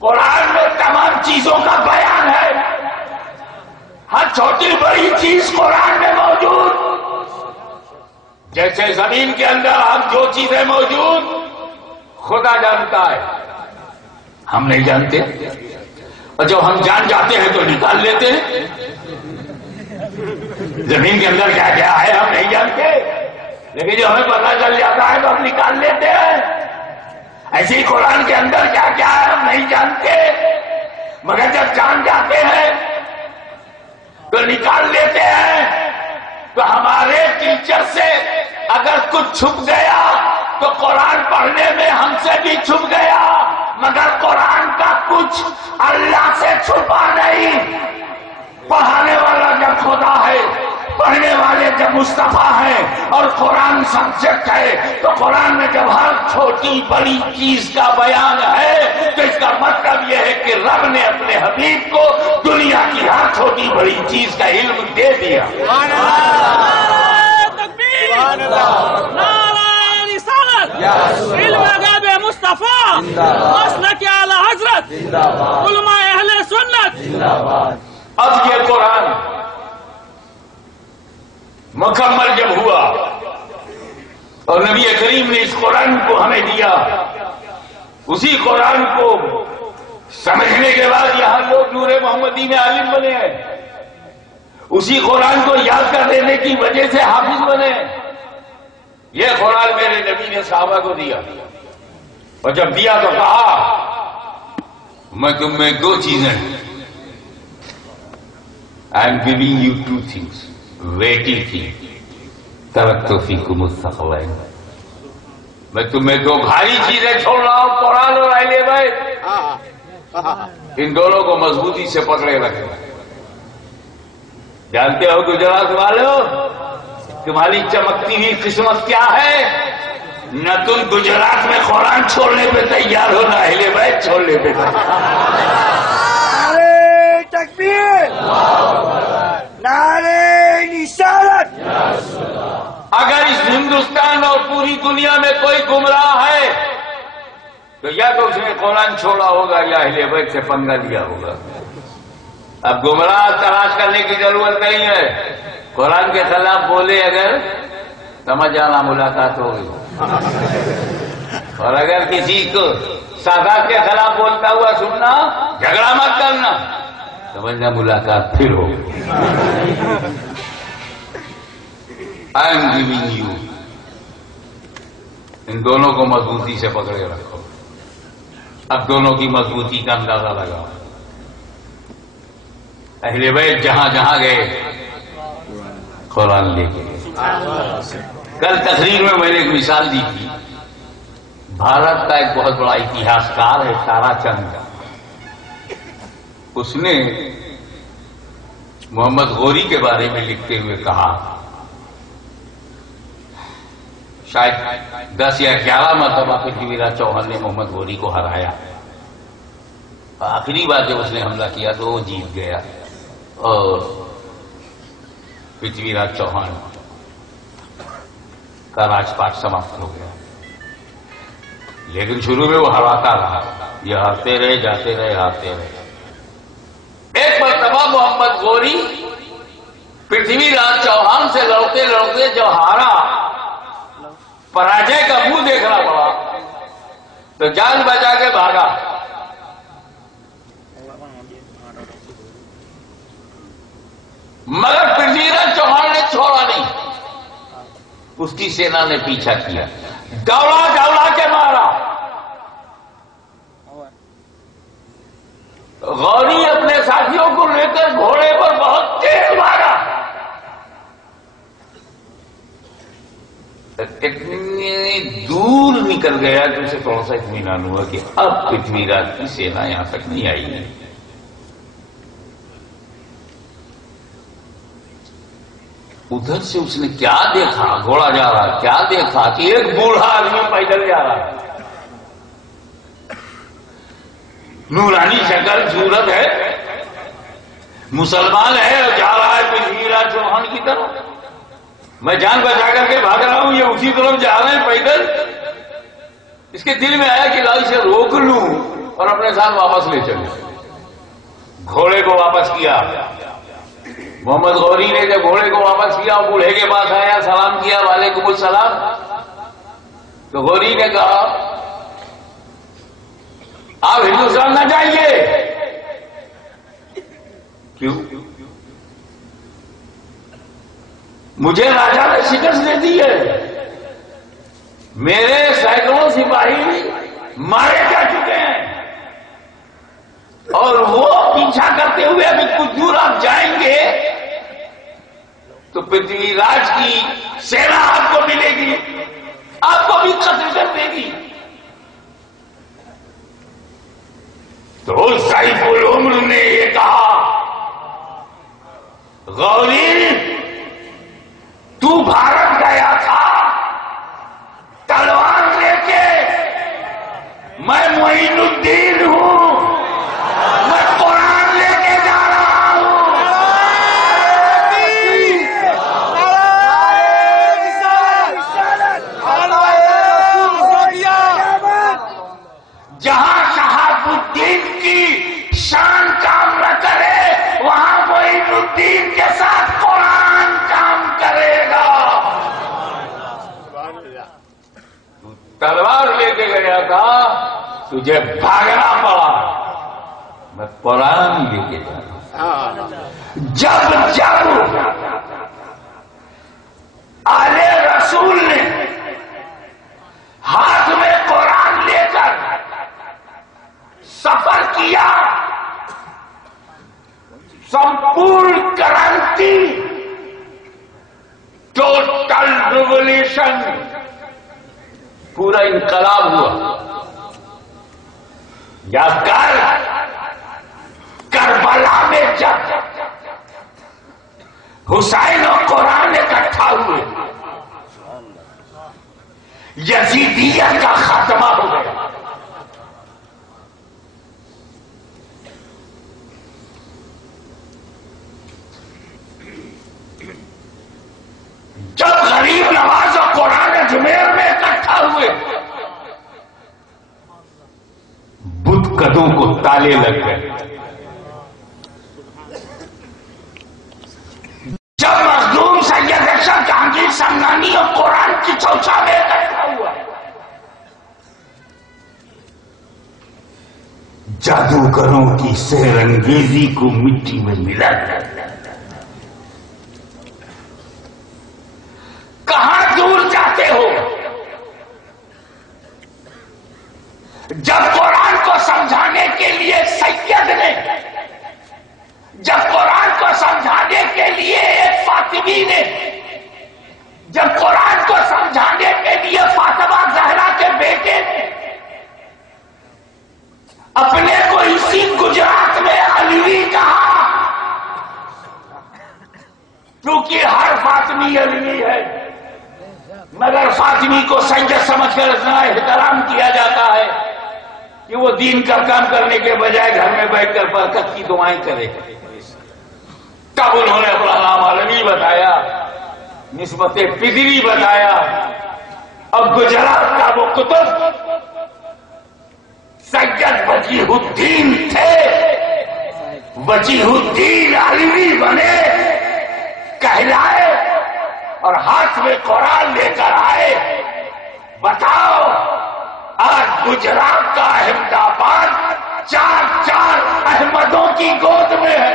قرآن میں تمام چیزوں کا بیان ہے، ہر چھوٹی بڑی چیز قرآن میں موجود۔ جیسے زمین کے اندر ہم جو چیزیں موجود خدا جانتا ہے، ہم نہیں جانتے، اور جب ہم جان جاتے ہیں تو نکال لیتے ہیں۔ زمین کے اندر کیا کیا ہے ہم نہیں جانتے، لیکن جو ہمیں پتا چل جاتا ہے تو ہم نکال لیتے ہیں۔ ایسے ہی قرآن کے اندر کیا کیا ہے ہم نہیں جانتے، مگر جب جان جاتے ہیں تو نکال لیتے ہیں۔ تو ہمارے ٹیچر سے اگر کچھ چھپ گیا تو قرآن پڑھنے میں ہم سے بھی چھپ گیا، مگر قرآن کا کچھ اللہ سے چھپا نہیں۔ پڑھانے والا جب خدا ہے، پڑھنے والے جب مصطفیٰ ہیں، اور قرآن سبجیکٹ ہے، تو قرآن میں جب ہر چھوٹی بڑی چیز کا بیان ہے تو اس کا مطلب یہ ہے کہ رب نے اپنے حبیب کو دنیا کی ہر چھوٹی بڑی چیز کا علم دے دیا۔ علم غیب مصطفیٰ، مسلک اعلی حضرت، علماء اہل سنت۔ اب یہ قرآن مکمل جب ہوا اور نبی کریم نے اس قرآن کو ہمیں دیا، اسی قرآن کو سمجھنے کے بعد یہاں لوگ نور محمدی میں عالم بنے ہیں، اسی قرآن کو یاد کر دینے کی وجہ سے حافظ بنے ہیں۔ یہ قرآن میرے نبی نے صحابہ کو دیا، اور جب دیا تو کہا میں تم میں دو چیزیں، I am giving you two things, weighty things. ترکت فیکم الثقلین، میں تمہیں دو بھاری چیزیں چھوڑ رہا ہوں، قرآن اور اہل بیت۔ ان دونوں کو مضبوطی سے پکڑے رکھیں۔ جانتے ہو گجرات والوں، تمہاری چمکتی ہوئی قسمت کیا ہے؟ نہ تم گجرات میں قرآن چھوڑنے پہ تیار ہو، نہ اہل بیت چھوڑنے پہ تیار۔ تکبیر، نعرہ رسالت۔ اگر اس ہندوستان اور پوری دنیا میں کوئی گمراہ ہے تو یا تو اس نے قرآن چھوڑا ہوگا یا اہل بیت سے پنگا لیا ہوگا. اب گمراہ تلاش کرنے کی ضرورت نہیں ہے. قرآن کے خلاف بولے اگر سمجھ آنا ملاقات ہوگی، اور اگر کسی کو سادات کے خلاف بولتا ہوا سننا، جھگڑا مت کرنا، سمجھنا ملاقات پھر ہوگی. I am giving you. ان دونوں کو مضبوطی سے پکڑے رکھو. اب دونوں کی مضبوطی کا اندازہ لگاؤ. اہل بیت جہاں جہاں گئے قرآن لے کے گئے. کل تقریر میں نے ایک مثال دی تھی. بھارت کا ایک بہت بڑا اتہاس کار ہے تارا چند. اس نے محمد غوری کے بارے میں لکھتے ہوئے کہا، شاید 10 یا 11 مرتبہ پرتھوی راج چوہان نے محمد غوری کو ہرایا. آخری بار جب اس نے حملہ کیا تو وہ جیت گیا اور پرتھوی راج چوہان کا راج پاٹ سماپت ہو گیا. لیکن شروع میں وہ ہراتا رہا. یہ ہارتے رہے، جاتے رہے، ہارتے رہے. ایک مرتبہ محمد غوری پرتھوی راج چوہان سے لڑتے لڑتے جو ہارا، پراجے کا منہ دیکھنا پڑا تو جان بچا کے بھاگا. مگر پرتھوی راج چوہان نے چھوڑا نہیں. اس کی سینا نے پیچھا کیا، دوڑا دوڑا کے مارا. غوری اپنے ساتھیوں کو لے کر گھوڑے پر بہت تیز مارا. اتنی دور نکل گیا کہ اسے تھوڑا سا اطمینان ہوا کہ اب پرتھوی راج کی سینا یہاں تک نہیں آئی ہے. ادھر سے اس نے کیا دیکھا، گھوڑا جا رہا، کیا دیکھا کہ ایک بوڑھا آدمی پیدل جا رہا ہے. نورانی شکل صورت ہے، مسلمان ہے اور جا رہا ہے پرتھوی راج چوہان کی طرف. میں جان بچا کر کے بھاگ رہا ہوں، یہ اسی طرف جا رہے ہیں پیدل. اس کے دل میں آیا کہ لاؤ اسے روک لوں اور اپنے ساتھ واپس لے چلوں. گھوڑے کو واپس کیا. محمد غوری نے جب گھوڑے کو واپس کیا اور بوڑھے کے پاس آیا، سلام کیا، وعلیکم السلام. تو غوری نے کہا آپ ہندوستان نہ جائیے. کیوں؟ مجھے راجا نے شکست دے دی ہے. میرے سینکڑوں سپاہی مارے جا چکے ہیں اور وہ پیچھا کرتے ہوئے ابھی کچھ دور آپ جائیں گے تو پرتھوی راج کی سینا آپ کو ملے گی، آپ کو بھی قتل کر دے گی. تو سیف العمر نے یہ کہا، غوری تو بھارت گیا تھا تلوار لے کے، میں معین الدین ہوں، میں قرآن لے کے جا رہا ہوں. جہاں شہاب الدین کی شان کام نہ کرے وہاں معین الدین کے ساتھ قرآن کام کرے گا. تلوار لے کے گیا تھا، تجھے بھاگنا پڑا. میں قرآن لے کے جا رہا ہوں. جب جب آل رسول نے ہاتھ میں قرآن لے کر سفر کیا، سمپورن کرانتی، ٹوٹل ریولیوشن، پورا انقلاب ہوا. یادگار کربلا میں جب حسین اور قرآن اکٹھا ہوئے، یزیدیت کا خاتمہ ہو گیا. جب غریب نواز مردوں کو تالے لگ گئے. جب مخدوم سید اکثر جہانگیر سمنانی اور قرآن کی چوچا میں بیٹھا ہوا جادوگروں کی سحر انگیزی کو مٹی میں ملا دیا. کہاں دور جاتے ہو؟ جب قرآن کو سمجھانے کے لیے سید نے، جب قرآن کو سمجھانے کے لیے ایک فاطمی نے، جب قرآن کو سمجھانے کے لیے فاطمہ زہرا کے بیٹے نے اپنے کو اسی گجرات میں علوی کہا، کیونکہ ہر فاطمی علوی ہے، مگر فاطمی کو سید سمجھ کر اتنا احترام کیا جاتا ہے کہ وہ دین کا کام کرنے کے بجائے گھر میں بیٹھ کر برکت کی دعائیں کرے. تب انہوں نے اپنا نام علوی بتایا، نسبت پدری بتایا. اب گجرات کا وہ قطب سید وجیہ الدین تھے، وجیہ الدین علوی بنے، کہلائے اور ہاتھ میں قرآن لے کر آئے. بتاؤ آج گجرات کا احمد آباد چار احمدوں کی گود میں ہے.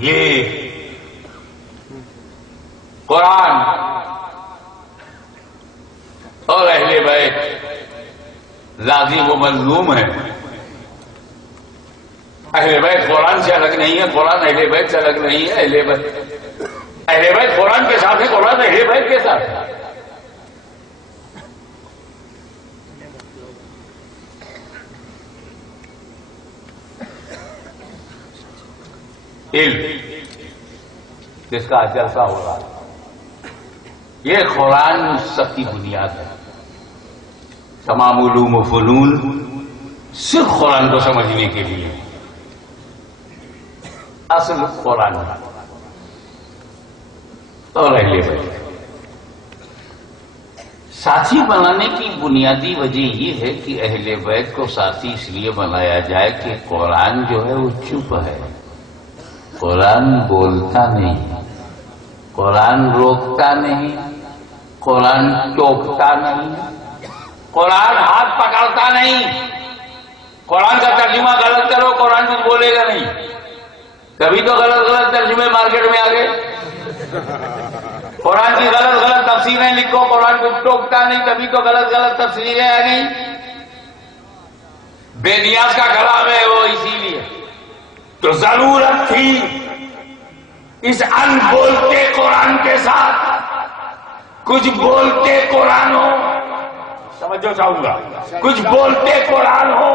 یہ قرآن اور اہل بیت لازم و ملزوم ہے. اہل بیت قرآن سے الگ نہیں ہے، قرآن اہل بیت سے الگ نہیں ہے. اہل بیت قرآن کے ساتھ ہے، قرآن اہل بیت کے ساتھ ہے. علم جس کا جلسہ ہو رہا ہے، یہ قرآن سب کی بنیاد ہے. تمام علوم و فنون صرف قرآن کو سمجھنے کے لیے اصل قرآن اور اہل بیت. ساتھی بنانے کی بنیادی وجہ یہ ہے کہ اہل بیت کو ساتھی اس لیے بنایا جائے کہ قرآن جو ہے وہ چپ ہے، قرآن بولتا نہیں، قرآن روکتا نہیں، قرآن ٹوکتا نہیں، قرآن ہاتھ پکڑتا نہیں. قرآن کا ترجمہ غلط کرو، قرآن کچھ بولے گا نہیں. کبھی تو غلط ترجمے مارکیٹ میں آ گئے. قرآن کی غلط تفسیریں لکھو، قرآن کچھ ٹوکتا نہیں. کبھی تو غلط تفسیریں آ گئی. بے نیاز کا کلام ہے وہ، اسی لیے تو ضرورت تھی اس ان بولتے قرآن کے ساتھ کچھ بولتے قرآن ہو. سمجھو چاہوں گا، کچھ بولتے قرآن ہو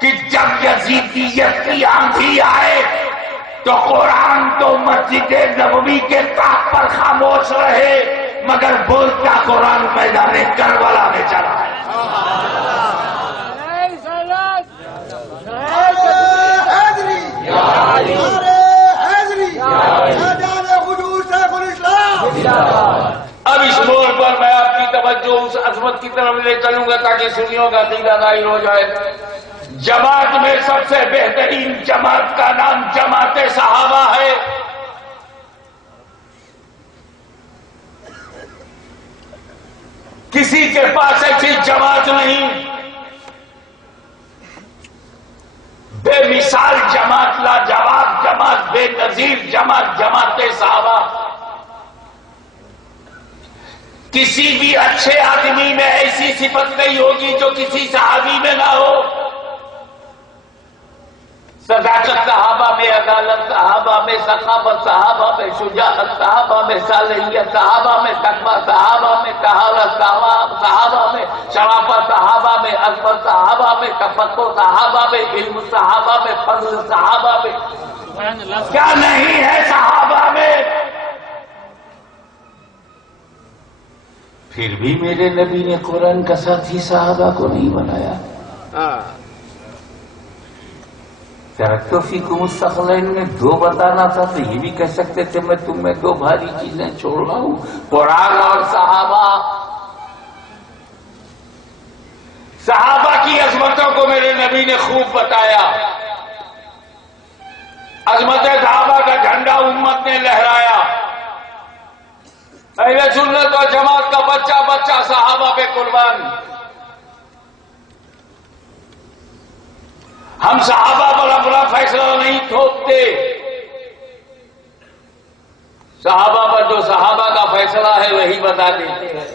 کہ جب یزیدیت کی آندھی آئے تو قرآن تو مسجد نبوی کے طاق پر خاموش رہے، مگر بولتا قرآن میدان کربلا میں چلا ہے. اب اس موڑ پر میں آپ کی توجہ اس عظمت کی طرف لے چلوں گا تاکہ سنیوں کا عقیدہ ظاہر ہو جائے. جماعت میں سب سے بہترین جماعت کا نام جماعت صحابہ ہے. کسی کے پاس ایسی جماعت نہیں. بے مثال جماعت، لاجواب جماعت، بے نظیر جماعت، جماعت صحابہ. کسی بھی اچھے آدمی میں ایسی صفت نہیں ہوگی جو کسی صحابی میں نہ ہو. صداقت صحابہ میں، عدالت صحابہ میں، سخاوت صحابہ میں، شجاعت صحابہ میں، صالحیت صحابہ میں، تقویٰ صحابہ میں، طہارت صحابہ میں، شرافت صحابہ میں، عظمت صحابہ میں، تفقہ صحابہ میں، علم صحابہ میں، فضل صحابہ میں. کیا نہیں ہے صحابہ میں؟ پھر بھی میرے نبی نے قرآن کا ساتھی صحابہ کو نہیں بنایا. ترکتو فیکم الثقلین میں دو بتانا تھا تو یہ بھی کہہ سکتے تھے میں تم میں دو بھاری چیزیں چھوڑ رہا ہوں، قرآن اور صحابہ. صحابہ کی عظمتوں کو میرے نبی نے خوب بتایا. عظمت صحابہ کا جھنڈا امت نے لہرایا. اہل سنت و جماعت کا بچہ بچہ صحابہ پہ قربان. ہم صحابہ پر اپنا فیصلہ نہیں تھوپتے. صحابہ پر جو صحابہ کا فیصلہ ہے وہی بتا دیتے ہیں.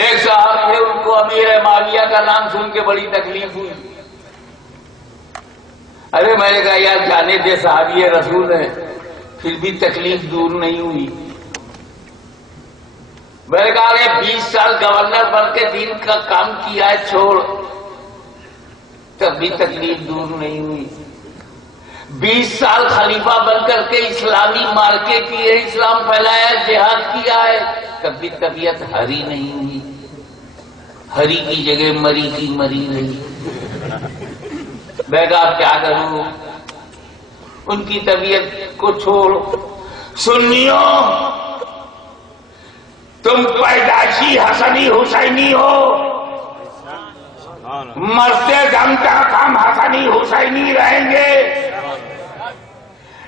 ایک صاحب تھے, ان کو امیر معاویہ کا نام سن کے بڑی تکلیف ہوئی. ارے میں نے کہا یار جانے دے, صحابی رسول ہیں, پھر بھی تکلیف دور نہیں ہوئی. میں نے کہا 20 سال گورنر بن کے دین کا کام کیا ہے, چھوڑ, تب بھی تکلیف دور نہیں ہوئی. 20 سال خلیفہ بن کر کے اسلامی مارکے کیے, اسلام پھیلایا, جہاد کیا ہے, تب بھی طبیعت ہری نہیں ہوئی. ہری کی جگہ مری کی مری رہی. میں کہا اب کیا کروں, ان کی طبیعت کو چھوڑ. سنیو, تم پیدائشی حسنی حسینی ہو, مرتے دم تک ہم حسنی حسینی رہیں گے.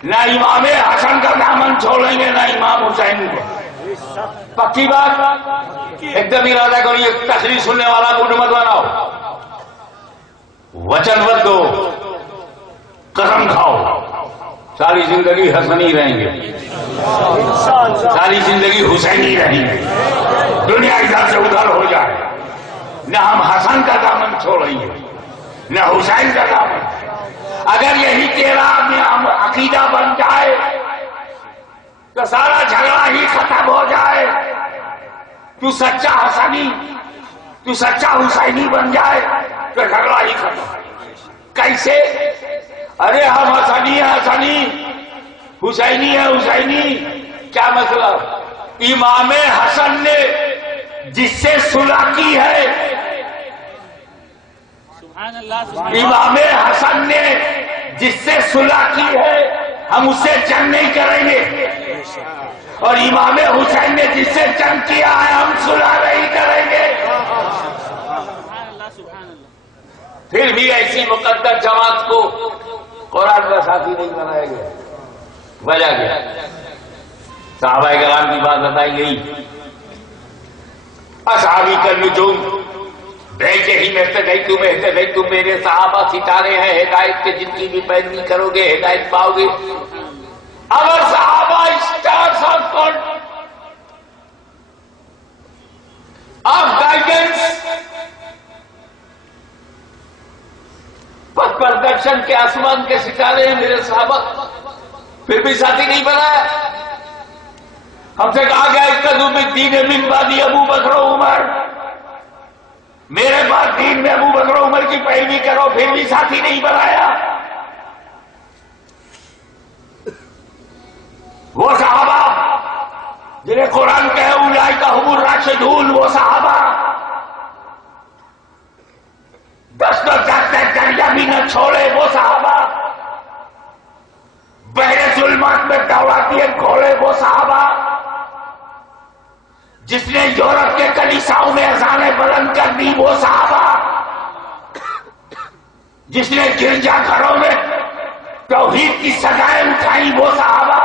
نہ امام حسن کا دامن چھوڑیں گے نہ امام حسین کو. پکی بات, ایک دم ارادہ کرو یہ تقریر سننے والا موڈ مت بناؤ. وچن مت دو, قسم کھاؤ, ساری زندگی حسنی رہیں گے, ساری زندگی حسینی رہیں گے. دنیا ادھر سے ادھر ہو جائے, نہ ہم حسن کا دامن چھوڑیں گے نہ حسین کا دامن. اگر یہی تیرا عقیدہ بن جائے تو سارا جھگڑا ہی ختم ہو جائے. تو سچا حسنی, تو سچا حسینی بن جائے تو جھگڑا ہی ختم. کیسے؟ ارے ہم حسنی ہیں حسنی, حسینی ہے حسینی. کیا مطلب؟ امام حسن نے جس سے صلح کی ہے, امام حسن نے جس سے صلح کی ہے, ہم اس سے جنگ نہیں کریں گے. اور امام حسین نے جس سے جنگ کیا ہے ہم صلح نہیں کریں گے. پھر بھی ایسی مقدس جماعت کو قرآن کا ساتھی نہیں بنایا گیا. وجہ کیا؟ صحابہ کرام کی بات بتائی گئی. اصحابی کا نجوم بیچے ہی تم میرے صحابہ ستارے ہیں ہدایت کے, جن کی بھی پیروی کرو گے ہدایت پاؤ گے. اگر صحابہ اسٹارس آف گائیڈنس پتھ پردرشن کے آسمان کے ستارے ہیں میرے صحابہ, پھر بھی ساتھی نہیں بنایا. ہم سے کہا گیا اتخذوا بالدین من بعد ابو بکر و عمر, میرے بعد دین میں ابو بکر و عمر کی پیروی کرو, پھر بھی ساتھی نہیں بنایا. وہ صحابہ جنہیں قرآن کہے اولئک ھم الراشدون, وہ صحابہ 10 تک دریا بھی نہ چھوڑے, وہ صحابہ بحر ظلمات میں دوڑاتی کھولے, وہ صحابہ جس نے یورپ کے کلیساؤں میں اذانیں بلند کر دی, وہ صحابہ جس نے گرجا گھروں میں توحید کی سزائیں اٹھائی, وہ صحابہ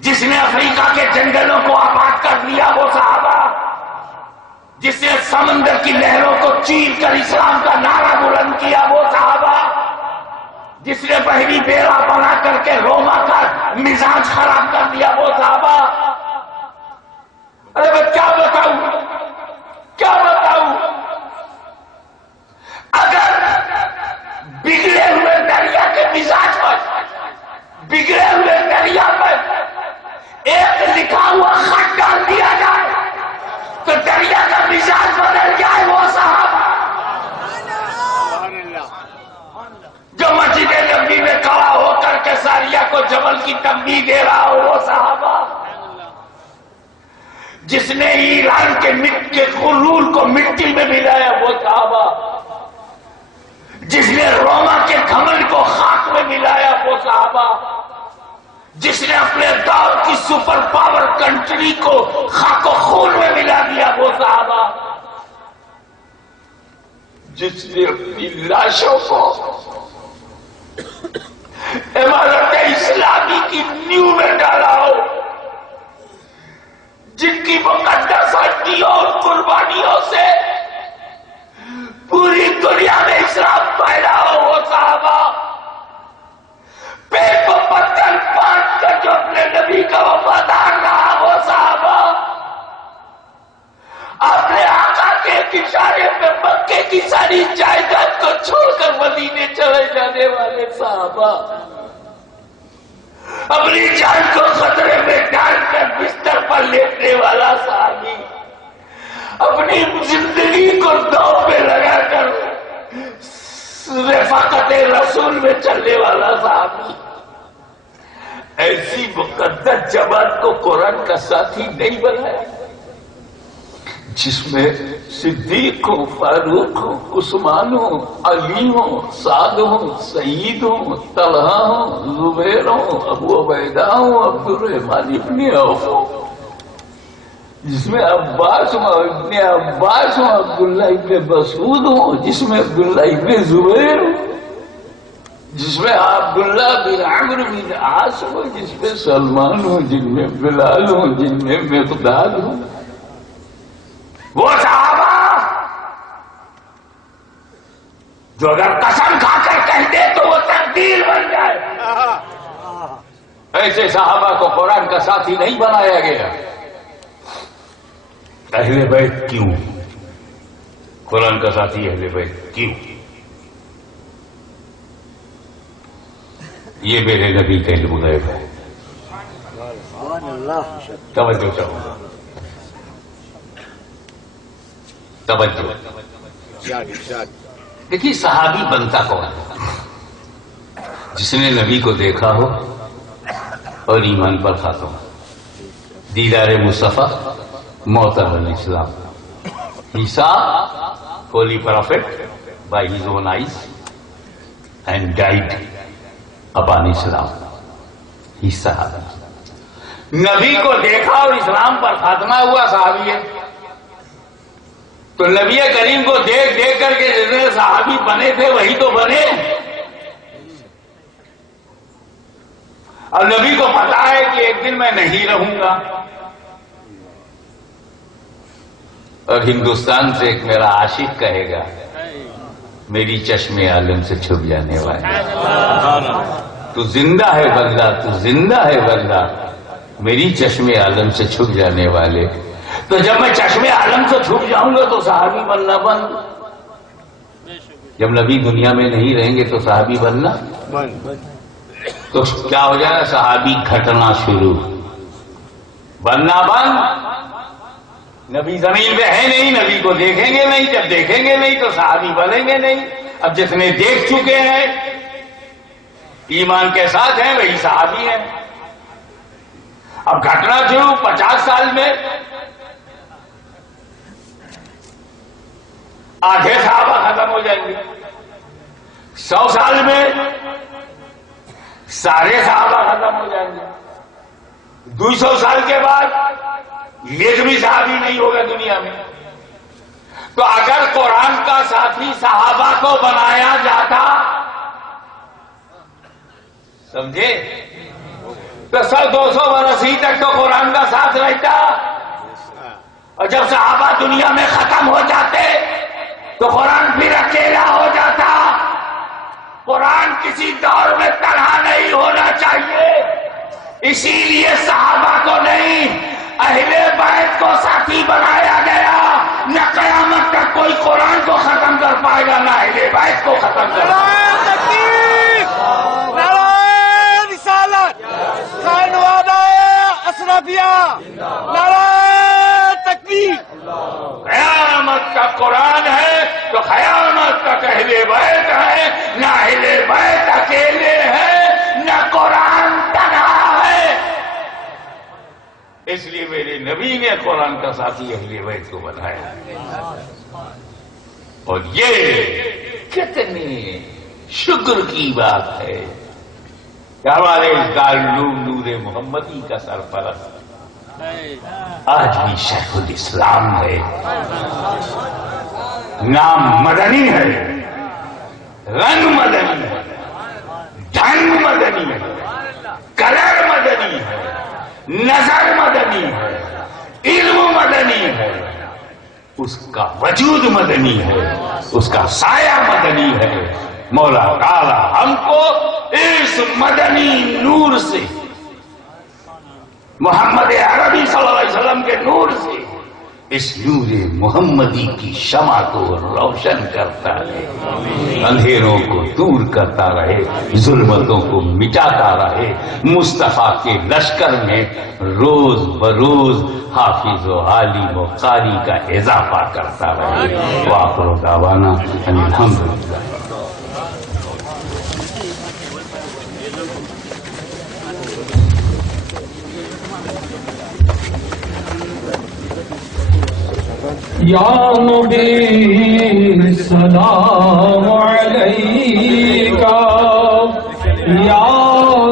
جس نے افریقہ کے جنگلوں کو آباد کر دیا, وہ صحابہ جس نے سمندر کی لہروں کو چیر کر اسلام کا نعرہ بلند کیا, وہ صحابہ جس نے بحری بیڑا بنا کر کے روما کا مزاج خراب کر دیا, وہ صحابہ. ارے میں کیا بتاؤں, کیا بتاؤں؟ اگر بگڑے ہوئے دریا کے مزاج پر, بگڑے ہوئے دریا پر ایک لکھا ہوا خط ڈال دیا جائے تو دریا کا مزاج بدل جائے, وہ صحابہ جو مسجد نبوی میں کھڑا ہو کر کے ساریہ کو جبل کی تنبیہ دے رہا ہو, وہ صحابہ جس نے ایران کے غرور کو مٹی میں ملایا, وہ صحابہ جس نے روما کے گھمنڈ کو خاک میں ملایا, وہ صحابہ جس نے اپنے دور کی سپر پاور کنٹری کو خاک و خون میں ملا دیا وہ صحابہ، جس نے اپنی لاشوں کو عمارت اسلامی کی نیو میں ڈالا ہو، جن کی مقدس ہڈیوں اور قربانیوں سے پوری دنیا میں اسلام پھیلا ہو وہ صحابہ، پیٹ کو پتھر باندھ کر جو اپنے نبی کا وفادار رہا وہ صحابہ، اپنے آقا کے اشارے پہ مکے کی ساری جائیداد کو چھوڑ کر مدینے چلے جانے والے صحابہ، اپنی جان کو خطرے میں ڈال کر بستر پر لیٹنے والا صحابی، اپنی زندگی کو داؤ پہ لگا کر رفاقت رسول میں چلنے والا صحابی، ایسی مقدس جماعت کو قرآن کا ساتھی نہیں بنایا جس میں صدیق ہو، فاروق ہو، عثمان ہو، علی ہو، سعد ہو، سعید ہو، طلحہ ہو، زبیر ہو، ابو عبیدہ ہو، عبد الرحمن ابن عوف ہو، جس میں عباس ہو، ابن عباس ہو، عبداللہ ابن مسعود ہو، جس میں عبداللہ ابن زبیر ہو، جس میں عبداللہ بن عمرو بن عاص ہو، جس میں سلمان ہو، جن میں بلال ہو، جن میں مقداد ہو، وہ صحابہ جو اگر قسم کھا کر کہتے تو وہ تقدیر بن جائے، ایسے صحابہ کو قرآن کا ساتھی نہیں بنایا گیا۔ اہل بیت کیوں؟ قرآن کا ساتھی اہل بیت کیوں؟ یہ میرے نبی کا علم غیب ہے، توجہ چاہوں گا، توجہ۔ دیکھیے صحابی بنتا کون ہے؟ جس نے نبی کو دیکھا ہو اور ایمان پر کھاتا ہو، دیدار مصطفیٰ، موت علیہ السلام، عیسیٰ holy prophet by his own eyes and died upon Islam. He صحابی، نبی کو دیکھا اور اسلام پر خاتمہ ہوا صحابی ہے۔ تو نبی کریم کو دیکھ دیکھ کر کے جتنے صحابی بنے تھے وہی تو بنے، اور نبی کو پتا ہے کہ ایک دن میں نہیں رہوں گا، اور ہندوستان سے ایک میرا عاشق کہے گا میری چشم عالم سے چھپ جانے والا، تو زندہ ہے بندہ، تو زندہ ہے بندہ، میری چشم عالم سے چھپ جانے والے۔ تو جب میں چشم عالم سے چھپ جاؤں گا تو صحابی بننا بند، جب نبی دنیا میں نہیں رہیں گے تو صحابی بننا تو کیا ہو جائے گا؟ صحابی گھٹنا شروع، بننا بند۔ نبی زمین پہ ہے نہیں، نبی کو دیکھیں گے نہیں، جب دیکھیں گے نہیں تو صحابی بنیں گے نہیں۔ اب جس نے دیکھ چکے ہیں، ایمان کے ساتھ ہیں، وہی صحابی ہیں۔ اب گھٹنا شروع 50 سال میں آدھے صحابہ ختم ہو جائیں گے، 100 سال میں سارے صحابہ ختم ہو جائیں گے، 200 سال کے بعد ایک بھی صحابی نہیں ہوگا دنیا میں۔ تو اگر قرآن کا ساتھی صحابہ کو بنایا جاتا، سمجھے، تو 100-200 برس ہی تک تو قرآن کا ساتھ رہتا، اور جب صحابہ دنیا میں ختم ہو جاتے تو قرآن پھر اکیلا ہو جاتا۔ قرآن کسی دور میں تنہا نہیں ہونا چاہیے، اسی لیے صحابہ کو نہیں اہل بیت کو ساتھی بنایا گیا۔ نہ قیامت تک کوئی قرآن کو ختم کر پائے گا، نہ اہل بیت کو ختم کر پائے گا۔ قیامت کا قرآن ہے تو قیامت تک اہل بیت ہے، نہ اہل بیت اکیلے ہیں، نہ قرآن تنہا ہے۔ اس لیے میرے نبی نے قرآن کا ساتھی اہل بیت کو بنایا، اور یہ کتنی شکر کی بات ہے کہ ہمارے اس دارالعلوم نور محمدی کا سرپرست آج بھی شیخ الاسلام ہے، نام مدنی ہے، رنگ مدنی ہے، ڈھنگ مدنی ہے، کلر مدنی ہے، نظر مدنی ہے، علم مدنی ہے، اس کا وجود مدنی ہے، اس کا سایہ مدنی ہے۔ مولا تعالی ہم کو اس مدنی نور سے، محمد عربی صلی اللہ علیہ وسلم کے نور سے، اس نور محمدی کی شمع کو روشن کرتا رہے، اندھیروں کو دور کرتا رہے، ظلمتوں کو مٹاتا رہے، مصطفیٰ کے لشکر میں روز بروز حافظ و عالم و قاری کا اضافہ کرتا رہے۔ وآخر دعوانا ان الحمدللہ۔ یا نبی سلام علیکہ، یا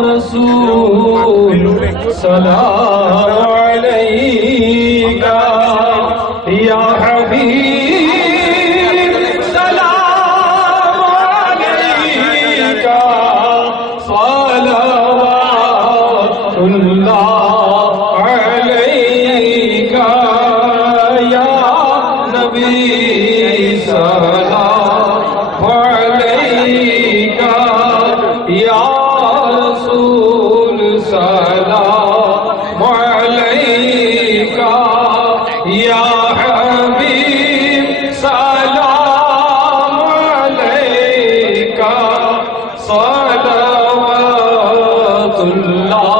رسول سلام علیکہ، یا حبیب سلام علیکہ، صلوات اللہ علیکہ، یا نبی سلام علیکہ، یا رسول سلام علیکہ، یا حبیب سلام علیکہ، صلوات اللہ